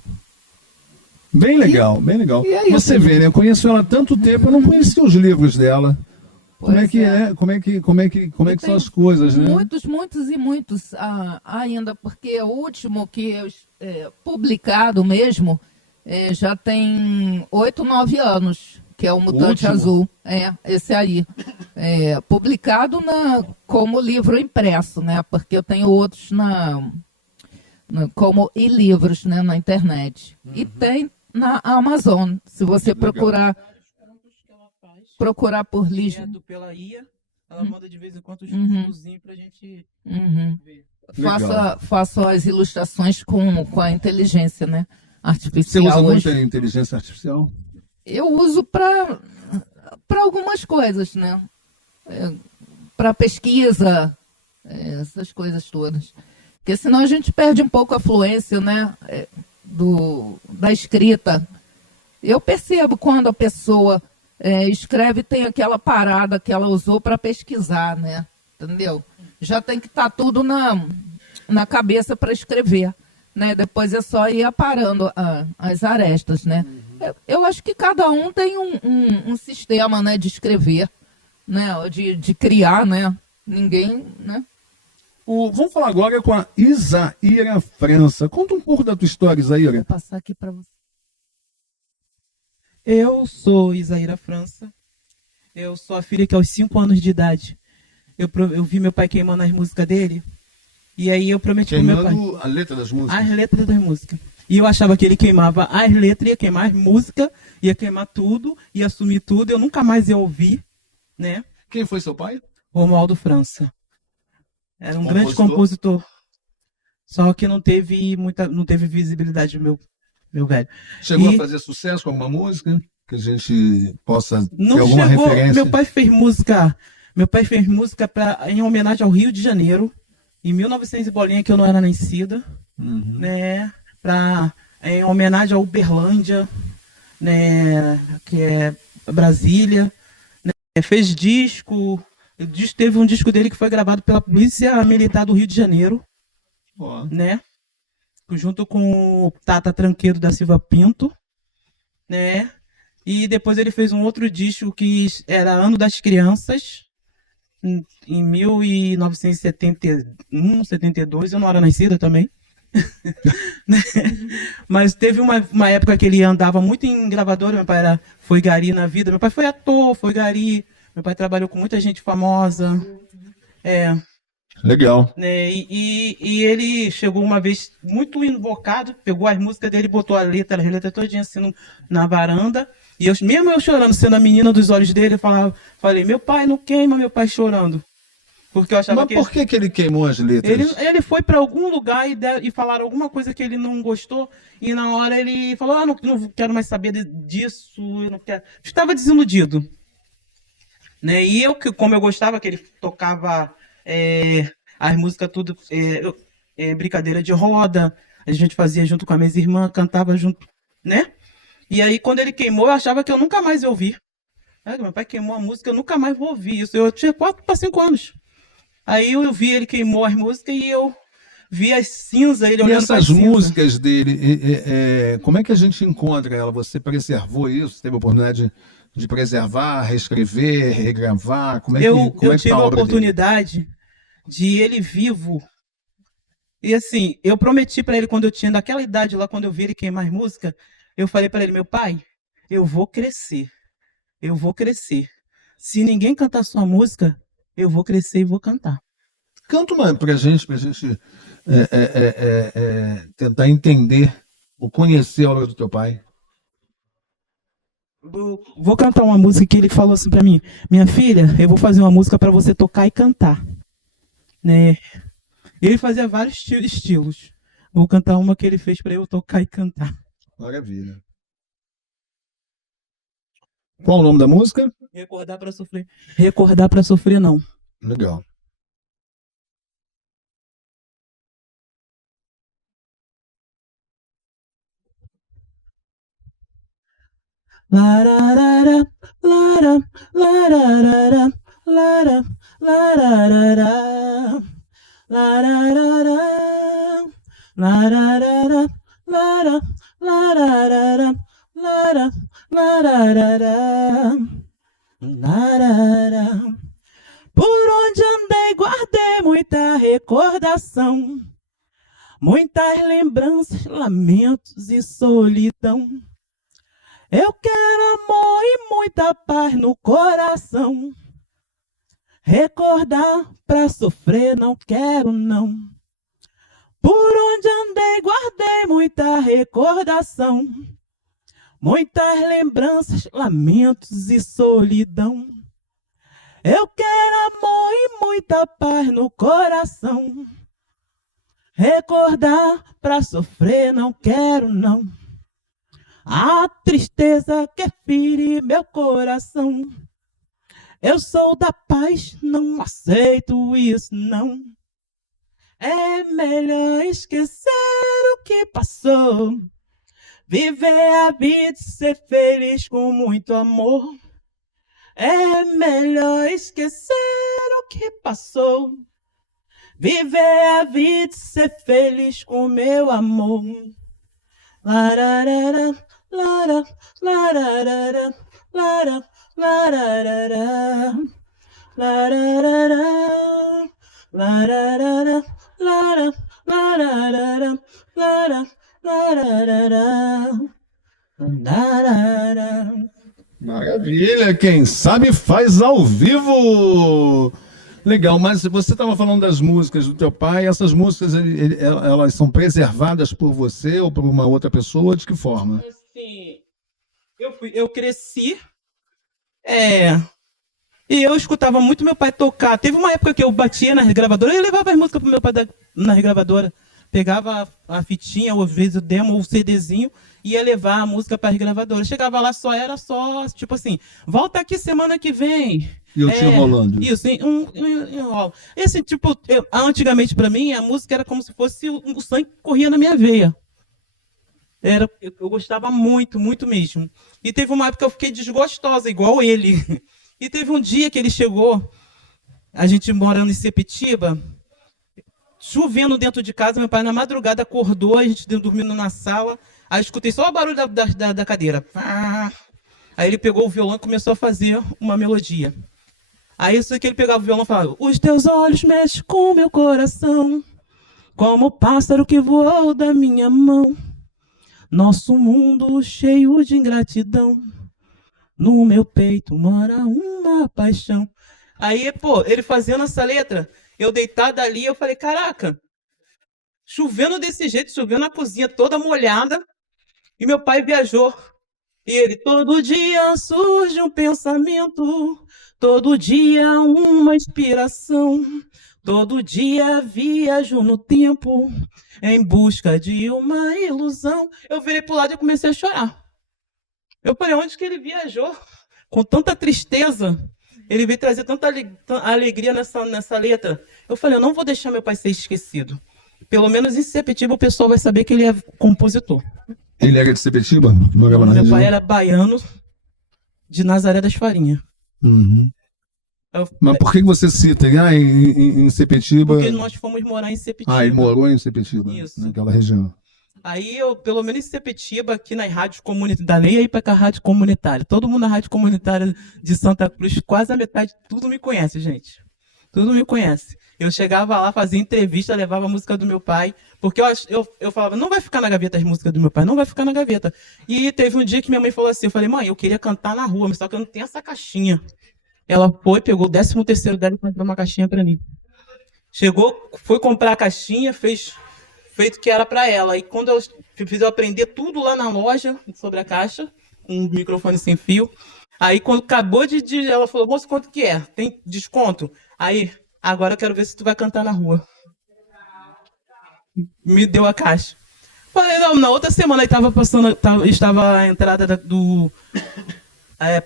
Bem legal, bem legal. Você vê, né? Eu conheço ela há tanto tempo, eu não conhecia os livros dela. Como é que é? Como é que são as coisas, né? Muitos ainda, porque o último que publicado mesmo já tem 8, 9 anos. Que é o Mutante Azul, esse aí. Publicado como livro impresso, né? Porque eu tenho outros como e-livros, né? Na internet. E tem na Amazon, se você procurar procurar por Lígia. Pela IA, ela manda de vez em quando os videozinhos pra gente ver. Faço as ilustrações com a inteligência, né? Artificial. Você usa muito a inteligência artificial? Eu uso para algumas coisas, né? Para pesquisa, essas coisas todas. Porque senão a gente perde um pouco a fluência, né? Da escrita. Eu percebo quando a pessoa escreve, tem aquela parada que ela usou para pesquisar, né? Entendeu? Já tem que estar tudo na cabeça para escrever, né? Depois é só ir aparando as arestas, né? Eu acho que cada um tem um sistema, né, de escrever, né? De criar, né? Ninguém, né? Vamos falar agora com a Isaíra França. Conta um pouco da tua história, Isaíra. Vou passar aqui para você. Eu sou Isaíra França. Eu sou a filha que aos 5 anos de idade eu vi meu pai queimando as músicas dele. E aí eu prometi pro meu pai. Queimando a letra das músicas? As letras das músicas. E eu achava que ele queimava as letras, ia queimar as músicas, ia queimar tudo, ia sumir tudo, eu nunca mais ia ouvir, né? Quem foi seu pai? Romualdo França. Era um grande compositor. Só que não teve visibilidade, meu velho. Chegou a fazer sucesso com alguma música? Que a gente possa não ter alguma chegou, referência? Meu pai fez música em homenagem ao Rio de Janeiro, em 1900 e bolinha, que eu não era nascida, né? Em homenagem a Uberlândia, né? Que é Brasília. Né? Fez disco. Teve um disco dele que foi gravado pela Polícia Militar do Rio de Janeiro, né? Junto com o Tata Tranqueiro da Silva Pinto, né? E depois ele fez um outro disco que era Ano das Crianças, em 1971, 72, eu não era nascida também. Mas teve uma época que ele andava muito em gravadora, meu pai foi gari na vida, meu pai foi ator, foi gari, meu pai trabalhou com muita gente famosa. Legal. E ele chegou uma vez muito invocado, pegou as músicas dele, botou a letra todinha assim na varanda. E mesmo eu chorando, sendo a menina dos olhos dele, eu falei, meu pai não queima, meu pai chorando. Porque eu achava. Mas por que ele queimou as letras? Ele foi para algum lugar e falaram alguma coisa que ele não gostou, e na hora ele falou, não quero mais saber disso, eu não quero. Estava desiludido. Né? E como eu gostava que ele tocava as músicas tudo, brincadeira de roda, a gente fazia junto com a minha irmã, cantava junto, né? E aí quando ele queimou, eu achava que eu nunca mais ia ouvir. Meu pai queimou a música, eu nunca mais vou ouvir isso. Eu tinha 4 para 5 anos. Aí eu vi ele queimou as músicas e eu vi as cinzas, ele olhando para as cinzas. E essas músicas dele, como é que a gente encontra ela? Você preservou isso? Teve a oportunidade de preservar, reescrever, regravar? Eu tive a oportunidade de ele vivo. E assim, eu prometi para ele quando eu tinha naquela idade lá, quando eu vi ele queimar as músicas, eu falei para ele, meu pai, eu vou crescer. Eu vou crescer. Se ninguém cantar sua música, eu vou crescer e vou cantar. Canta uma pra gente tentar entender ou conhecer a obra do teu pai. Vou cantar uma música que ele falou assim pra mim, minha filha, eu vou fazer uma música para você tocar e cantar. Né? Ele fazia vários estilos. Vou cantar uma que ele fez para eu tocar e cantar. Maravilha. Qual o nome da música? Recordar para sofrer. Recordar para sofrer não. Legal. Lararara, lara, lararara, lara, lararara, lararara, lararara, lara, lararara, lara, lararara, lararara. Por onde andei guardei muita recordação, muitas lembranças, lamentos e solidão. Eu quero amor e muita paz no coração. Recordar pra sofrer não quero não. Por onde andei guardei muita recordação, muitas lembranças, lamentos e solidão. Eu quero amor e muita paz no coração. Recordar pra sofrer não quero não. A tristeza quer ferir meu coração. Eu sou da paz, não aceito isso não. É melhor esquecer o que passou. Viver a vida e ser feliz com muito amor. É melhor esquecer o que passou. Viver a vida e ser feliz com meu amor. Lararara, lara, lararara, lara, lararara, lararara, lararara, lara, lararara, lara, lararara, lararara. Maravilha, quem sabe faz ao vivo. Legal, mas você estava falando das músicas do teu pai, essas músicas elas são preservadas por você ou por uma outra pessoa, de que forma? Assim, eu cresci, e eu escutava muito meu pai tocar. Teve uma época que eu batia nas gravadoras, eu levava as músicas pro meu pai nas gravadoras, pegava a fitinha, ou às vezes o demo, ou o CDzinho, ia levar a música para as gravadoras. Chegava lá, era só, tipo assim, volta aqui semana que vem. E eu te enrolando. Isso, enrolo. Esse tipo, antigamente para mim, a música era como se fosse o sangue que corria na minha veia. Eu gostava muito, muito mesmo. E teve uma época que eu fiquei desgostosa, igual ele. E teve um dia que ele chegou, a gente morando em Sepetiba, chovendo dentro de casa, meu pai na madrugada acordou, a gente dormindo na sala, aí eu escutei só o barulho da cadeira. Aí ele pegou o violão e começou a fazer uma melodia. Aí isso que ele pegava o violão e falava: os teus olhos mexem com meu coração, como o pássaro que voou da minha mão. Nosso mundo cheio de ingratidão, no meu peito mora uma paixão. Aí, ele fazendo essa letra, eu deitada ali, eu falei, caraca, chovendo desse jeito, chovendo na cozinha toda molhada, e meu pai viajou. E ele, todo dia surge um pensamento, todo dia uma inspiração, todo dia viajo no tempo, em busca de uma ilusão. Eu virei pro lado e comecei a chorar. Eu falei, onde que ele viajou? Com tanta tristeza, ele veio trazer tanta alegria nessa letra. Eu falei, eu não vou deixar meu pai ser esquecido. Pelo menos em Sepetiba o pessoal vai saber que ele é compositor. Ele era de Sepetiba? Meu pai era baiano de Nazaré das Farinhas. Uhum. Mas por que você cita em Sepetiba? Porque nós fomos morar em Sepetiba. Ah, ele morou em Sepetiba, isso, naquela região. Aí eu, pelo menos em Sepetiba, aqui nas rádios comunitárias, nem aí para a rádio comunitária. Todo mundo na rádio comunitária de Santa Cruz, quase a metade, tudo me conhece, gente. Tudo me conhece. Eu chegava lá, fazia entrevista, levava a música do meu pai, porque eu falava, não vai ficar na gaveta as músicas do meu pai, não vai ficar na gaveta. E teve um dia que minha mãe falou assim, eu falei, mãe, eu queria cantar na rua, mas só que eu não tenho essa caixinha. Ela foi, pegou o 13º dela e comprou uma caixinha para mim. Chegou, foi comprar a caixinha, fez feito que era para ela. E quando eu fiz eu aprender tudo lá na loja sobre a caixa, um microfone sem fio. Aí quando acabou ela falou, moça, quanto que é? Tem desconto? Aí, agora eu quero ver se tu vai cantar na rua. Me deu a caixa. Falei, não, na outra semana estava a entrada do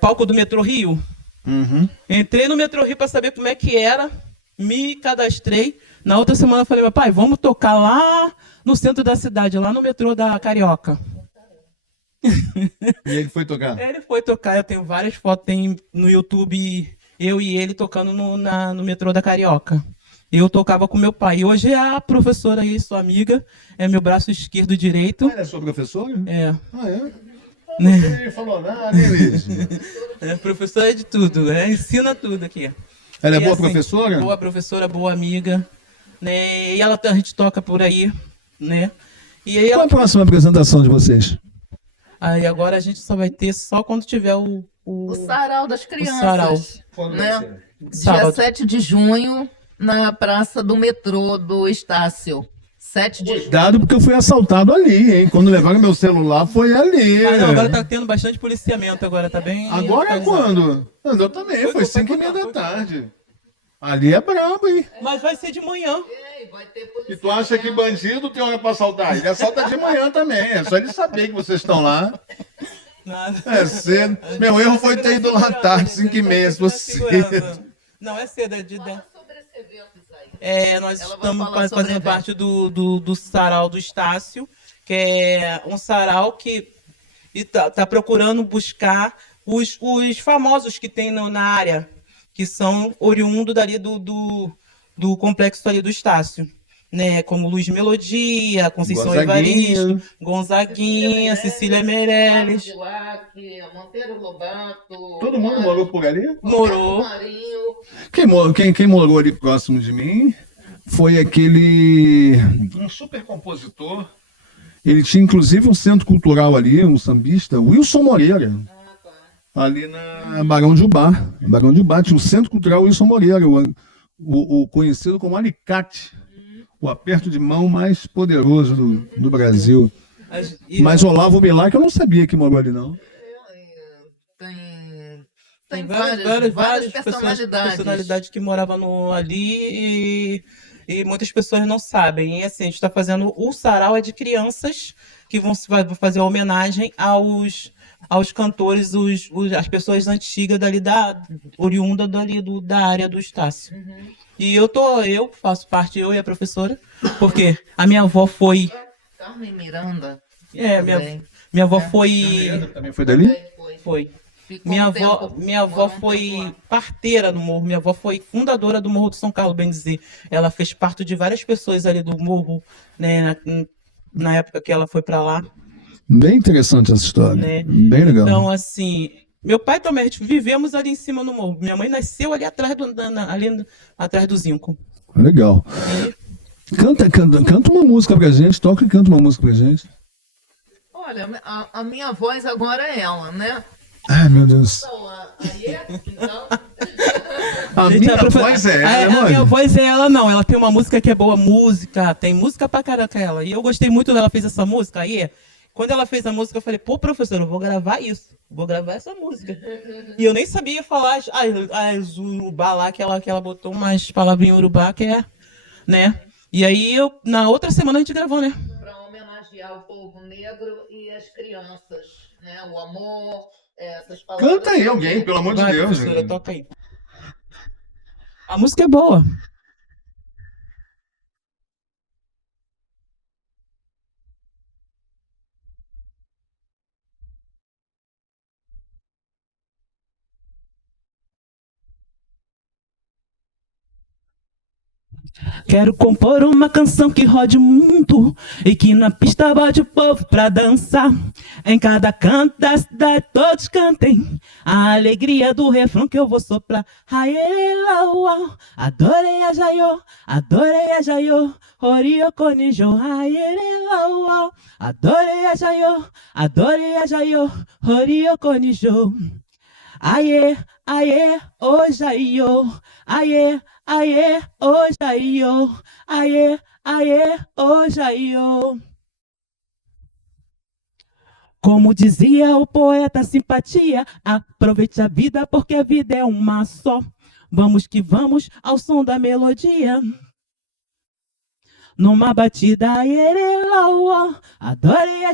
palco do Metrô Rio. Uhum. Entrei no Metrô Rio para saber como é que era, me cadastrei. Na outra semana eu falei, meu pai, vamos tocar lá no centro da cidade, lá no metrô da Carioca. E ele foi tocar? Ele foi tocar, eu tenho várias fotos, tem no YouTube, eu e ele tocando no metrô da Carioca. Eu tocava com meu pai. E hoje a professora aí, sua amiga, é meu braço esquerdo e direito. Ah, ela é sua professora? É. Ah, é? Você nem falou nada, hein, Liz? É professora de tudo, ensina tudo aqui. Ela é e boa assim, professora? Boa professora, boa amiga. Né? E a gente toca por aí, né? E aí Qual a próxima apresentação de vocês? Aí agora a gente só vai ter só quando tiver o Sarau das Crianças. O sarau. Né? Dia Sábado. 7 de junho, na Praça do Metrô do Estácio. 7 de junho. Cuidado, porque eu fui assaltado ali, hein? Quando levaram meu celular, foi ali. Não, agora tá tendo bastante policiamento, agora tá bem... Agora é quando? Eu também, foi 5h30 da tarde. Ali é brabo, hein? Mas vai ser de manhã. E tu acha que bandido tem hora pra assaltar? Ele assalta de manhã também, é só ele saber que vocês estão lá. Nada. É cedo. Meu erro foi ter ido lá tarde, 5h30, se fosse cedo. Não, é cedo, é de... Nós estamos fazendo parte do sarau do Estácio, que é um sarau que está procurando buscar os famosos que tem na área, que são oriundos dali do complexo ali do Estácio, né? Como Luiz Melodia, Conceição Evaristo, Gonzaguinha, Cecília Meirelles. Monteiro Lobato. Todo mundo morou por ali? Morou. Quem morou ali próximo de mim foi um super compositor. Ele tinha inclusive um centro cultural ali, um sambista, Wilson Moreira. Ali na Barão de Ubá. Barão de Ubá tinha um centro cultural Wilson Moreira, o conhecido como Alicate, o aperto de mão mais poderoso do Brasil. Mas Olavo Bilac eu não sabia que morou ali, não. Tem várias personalidades que moravam ali e muitas pessoas não sabem. E assim, a gente está fazendo o sarau de crianças que vão fazer homenagem aos cantores, as pessoas antigas dali oriunda dali da área do Estácio. Uhum. E eu faço parte, eu e a professora, porque a minha avó foi... Carmen Miranda. Minha avó foi... Também foi dali? Foi. Minha avó foi parteira no morro, minha avó foi fundadora do Morro do São Carlos, bem dizer. Ela fez parte de várias pessoas ali do morro, né, na época que ela foi para lá. Bem interessante essa história, né? Bem legal. Então, assim, meu pai também, vivemos ali em cima no morro. Minha mãe nasceu ali atrás do Zinco. Legal. Canta uma música pra gente, toca e canta uma música pra gente. Olha, a minha voz agora é ela, né? Ai, meu Deus. A minha voz é ela, não. Ela tem uma música que é boa, tem música pra caraca ela. E eu gostei muito dela, fez essa música. Aí, quando ela fez a música, eu falei, pô, professor, eu vou gravar isso. Vou gravar essa música. E eu nem sabia falar as urubá lá, que ela botou umas palavras em urubá, que é, né? E aí, na outra semana a gente gravou, né? Pra homenagear o povo negro e as crianças, né? O amor... essas palavras. Canta aí alguém, pelo amor de Deus. Professora, toca aí. A música é boa. Quero compor uma canção que rode o mundo e que na pista bote o povo pra dançar. Em cada canto da cidade todos cantem a alegria do refrão que eu vou soprar. Aierelauau, adorei a jaiô, orio conijo. Aierelauau, adorei a jaiô, orio conijo. Aie, aie, o jaiô, aie, aie, o jaiô, aie, aie, o jaiô. Como dizia o poeta Simpatia, aproveite a vida porque a vida é uma só. Vamos que vamos ao som da melodia. Numa batida, aierelauau, adorei a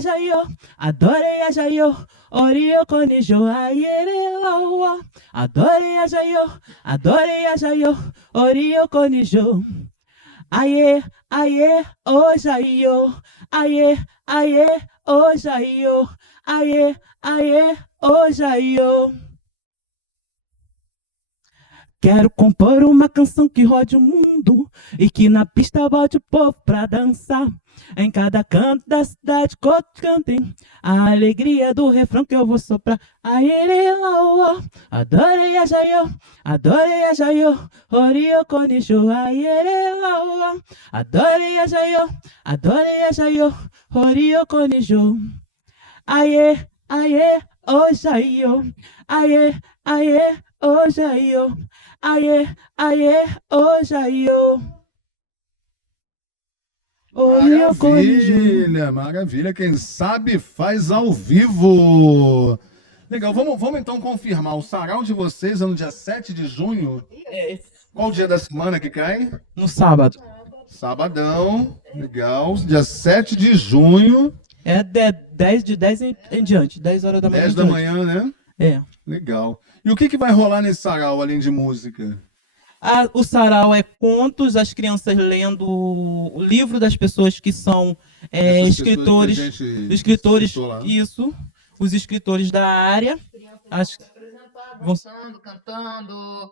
jaiô, orio conijo. Aierelauau, adorei a jaiô, orio conijo. Aie, aie, o jaiô, aie, aie, o jaiô, aie, aie, o jaiô. Quero compor uma canção que rode o mundo e que na pista bote o povo pra dançar. Em cada canto da cidade, todos cantem a alegria do refrão que eu vou soprar. Aierelauau, adorei a jaiô, orio conijo. Aierelauau, adorei a jaiô, orio conijo. Aie, aie, o jaiô, aie, aie, o jaiô, aie, aie, o jaiô. Maravilha, maravilha. Quem sabe faz ao vivo. Legal, vamos então confirmar. O sarau de vocês é no dia 7 de junho? Qual o dia da semana que cai? No sábado. Sabadão, legal. Dia 7 de junho. É 10 em diante, 10 horas da manhã. 10 da manhã, né? É. Legal. E o que vai rolar nesse sarau, além de música? O sarau é contos, as crianças lendo o livro das pessoas que são escritores, isso, os escritores da área. Cantando.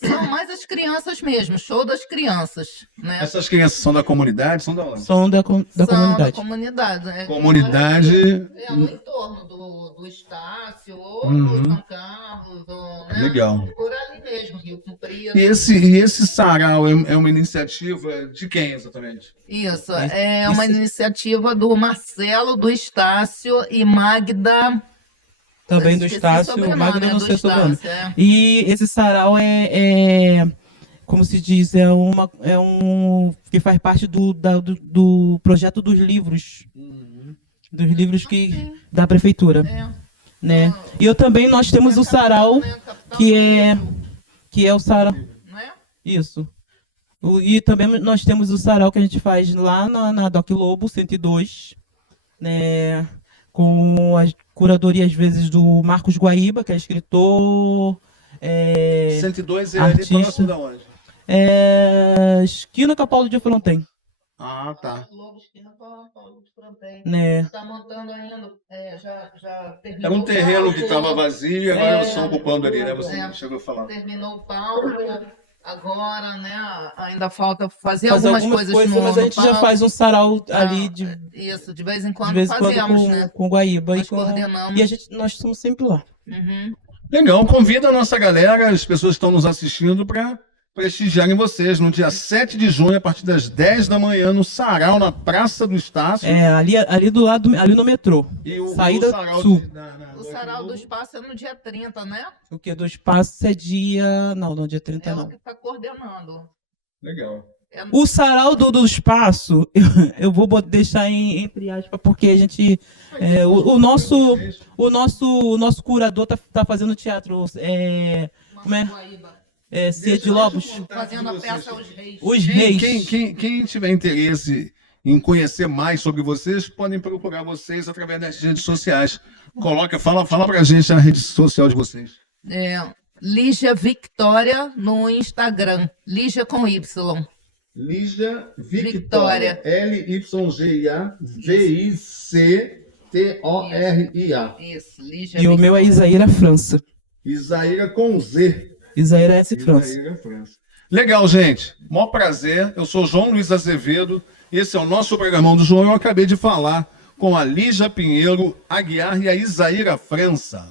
São mais as crianças mesmo, show das crianças. Né? Essas crianças são da comunidade? São da onde? São da comunidade. Da comunidade. Né? Comunidade. No entorno do Estácio, do São Carlos, né? Legal. Por ali mesmo, Rio Comprido. E esse sarau é uma iniciativa de quem exatamente? Isso, é uma iniciativa do Marcelo, do Estácio e Magda. Também do Estácio, Magda não sei o sobrenome. E esse sarau como se diz, que faz parte do projeto dos livros. Dos livros da prefeitura. Né? E nós temos o sarau, que é o sarau. Isso. E também nós temos o sarau que a gente faz lá na Doc Lobo 102, né? Com a curadoria, às vezes, do Marcos Guaíba, que é escritor. 102 é artista. ali próximo da onde? Esquina com a Paulo de Fronten. Ah, tá. Né? Está montando ainda, já terminou. Era um terreno que estava vazio, agora eles estão ocupando ali, né? Você chegou a falar. Terminou o palco, agora, né? Ainda falta fazer algumas coisas mas a gente já faz um sarau ali isso, de vez em quando fazemos, né? Com Guaíba nós coordenamos. E nós estamos sempre lá. Legal, convida a nossa galera, as pessoas que estão nos assistindo, para prestigiarem vocês no dia 7 de junho, a partir das 10 da manhã, no sarau, na Praça do Estácio. Ali do lado, ali no metrô. E o Saída sarau sul. O sarau do Espaço é no dia 30, né? O que? Do Espaço é dia... Não, dia 30 não. É o que está coordenando. Legal. O sarau do Espaço, eu vou deixar entre aspas, porque a gente... o nosso curador tá fazendo teatro. Como é? Cia de Lobos. Fazendo a peça Os Reis. Os Reis. Quem tiver interesse em conhecer mais sobre vocês, podem procurar vocês através das redes sociais. Fala pra gente a rede social de vocês. Lígia Victória no Instagram. Lígia com Y. Lígia Victória. L-Y-G-A-V-I-C-T-O-R-I-A. Isso, Lígia. E o meu é Isaíra França. Isaíra com Z. Isaíra S. França. Legal, gente. Maior prazer. Eu sou João Luiz Azevedo. Esse é o nosso programão do João. Eu acabei de falar com a Lígia Pinheiro Aguiar e a Isaíra França.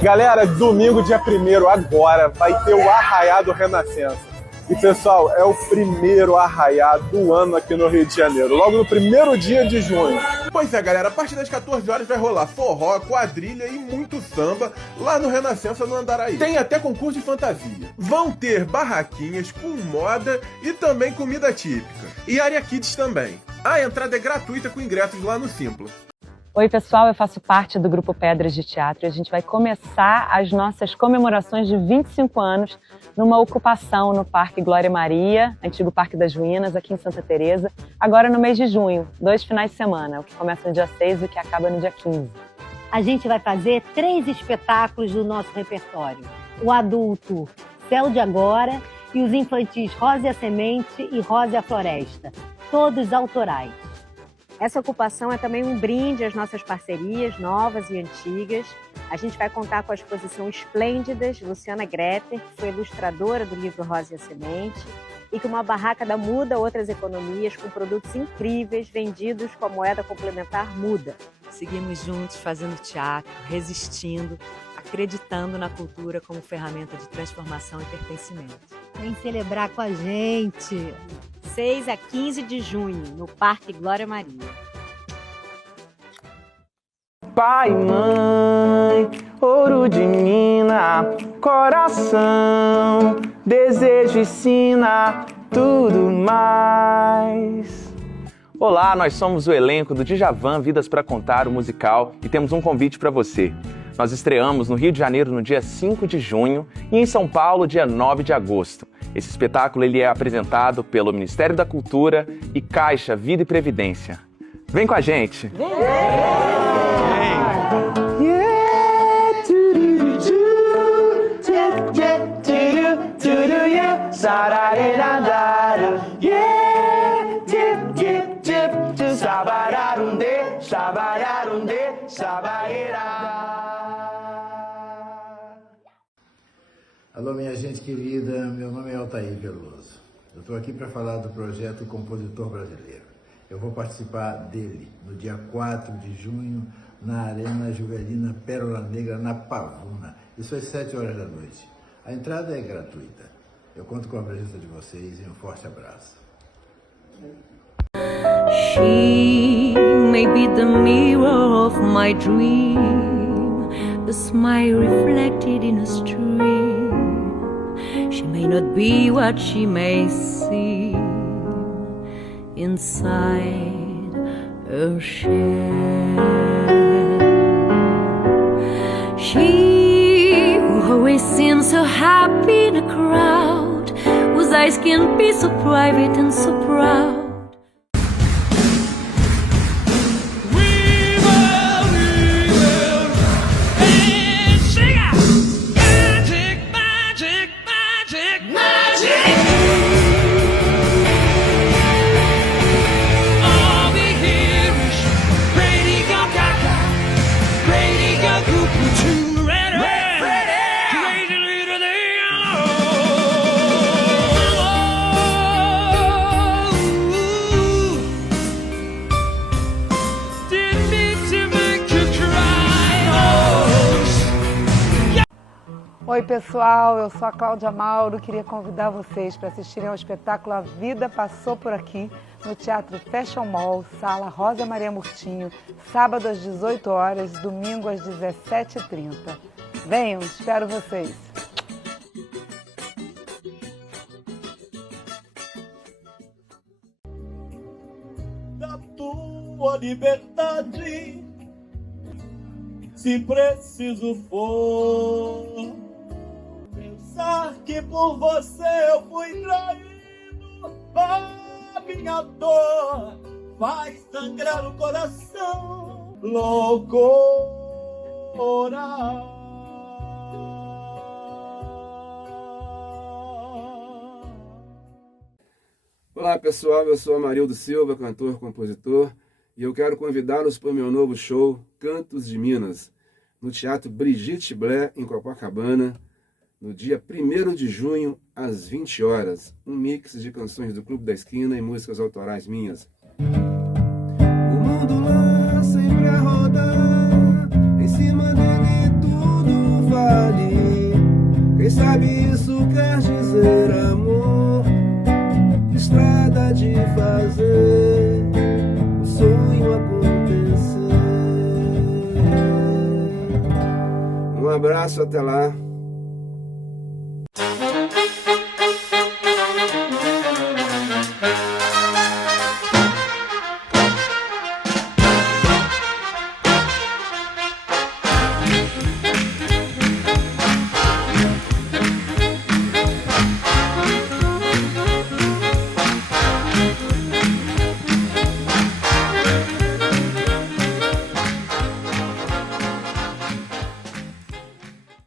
Galera, domingo, dia 1º, agora, vai ter o Arraiado Renascença. E, pessoal, é o primeiro arraiá do ano aqui no Rio de Janeiro, logo no primeiro dia de junho. Pois é, galera, a partir das 14 horas vai rolar forró, quadrilha e muito samba lá no Renascença, no Andaraí. Tem até concurso de fantasia. Vão ter barraquinhas com moda e também comida típica. E área kids também. A entrada é gratuita com ingressos lá no Simpla. Oi, pessoal, eu faço parte do Grupo Pedras de Teatro e a gente vai começar as nossas comemorações de 25 anos numa ocupação no Parque Glória Maria, antigo Parque das Ruínas, aqui em Santa Teresa, agora no mês de junho, 2 finais de semana, o que começa no dia 6 e o que acaba no dia 15. A gente vai fazer 3 espetáculos do nosso repertório. O adulto Céu de Agora e os infantis Rosa e a Semente e Rosa e a Floresta, todos autorais. Essa ocupação é também um brinde às nossas parcerias novas e antigas. A gente vai contar com a exposição Esplêndidas, de Luciana Greter, que foi ilustradora do livro Rosa e a Semente, e com uma barraca da Muda Outras Economias, com produtos incríveis vendidos com a moeda complementar Muda. Seguimos juntos fazendo teatro, resistindo, acreditando na cultura como ferramenta de transformação e pertencimento. Vem celebrar com a gente! 6 a 15 de junho, no Parque Glória Maria. Pai e mãe, ouro de mina, coração, desejo e sina, tudo mais. Olá, nós somos o elenco do Djavan Vidas pra Contar, o musical, e temos um convite para você. Nós estreamos no Rio de Janeiro no dia 5 de junho e em São Paulo dia 9 de agosto. Esse espetáculo ele é apresentado pelo Ministério da Cultura e Caixa Vida e Previdência. Vem com a gente! Vem! Alô, minha gente querida, meu nome é Altair Veloso. Eu estou aqui para falar do projeto Compositor Brasileiro. Eu vou participar dele no dia 4 de junho, na Arena Juvelina Pérola Negra, na Pavuna. Isso às 7 horas da noite. A entrada é gratuita. Eu conto com a presença de vocês e um forte abraço. She may be the mirror of my dream, a smile reflected in a stream. She may not be what she may seem inside her shell. She who always seems so happy in a crowd, whose eyes can be so private and so proud. Oi pessoal, eu sou a Cláudia Mauro, queria convidar vocês para assistirem ao espetáculo A Vida Passou Por Aqui, no Teatro Fashion Mall, Sala Rosa Maria Murtinho, sábado às 18 horas, domingo às 17h30. Venham, espero vocês! Da tua liberdade, se preciso for, pensar que por você eu fui traído, a minha dor faz sangrar o coração, loucura. Olá pessoal, eu sou Amarildo Silva, cantor, compositor, e eu quero convidá-los para o meu novo show Cantos de Minas, no Teatro Brigitte Blé, em Copacabana, no dia 1º de junho, às 20 horas. Um mix de canções do Clube da Esquina e músicas autorais minhas. O mundo lá sempre a rodar, em cima dele tudo vale. Quem sabe isso quer dizer amor, estrada de fazer o sonho acontecer. Um abraço, até lá.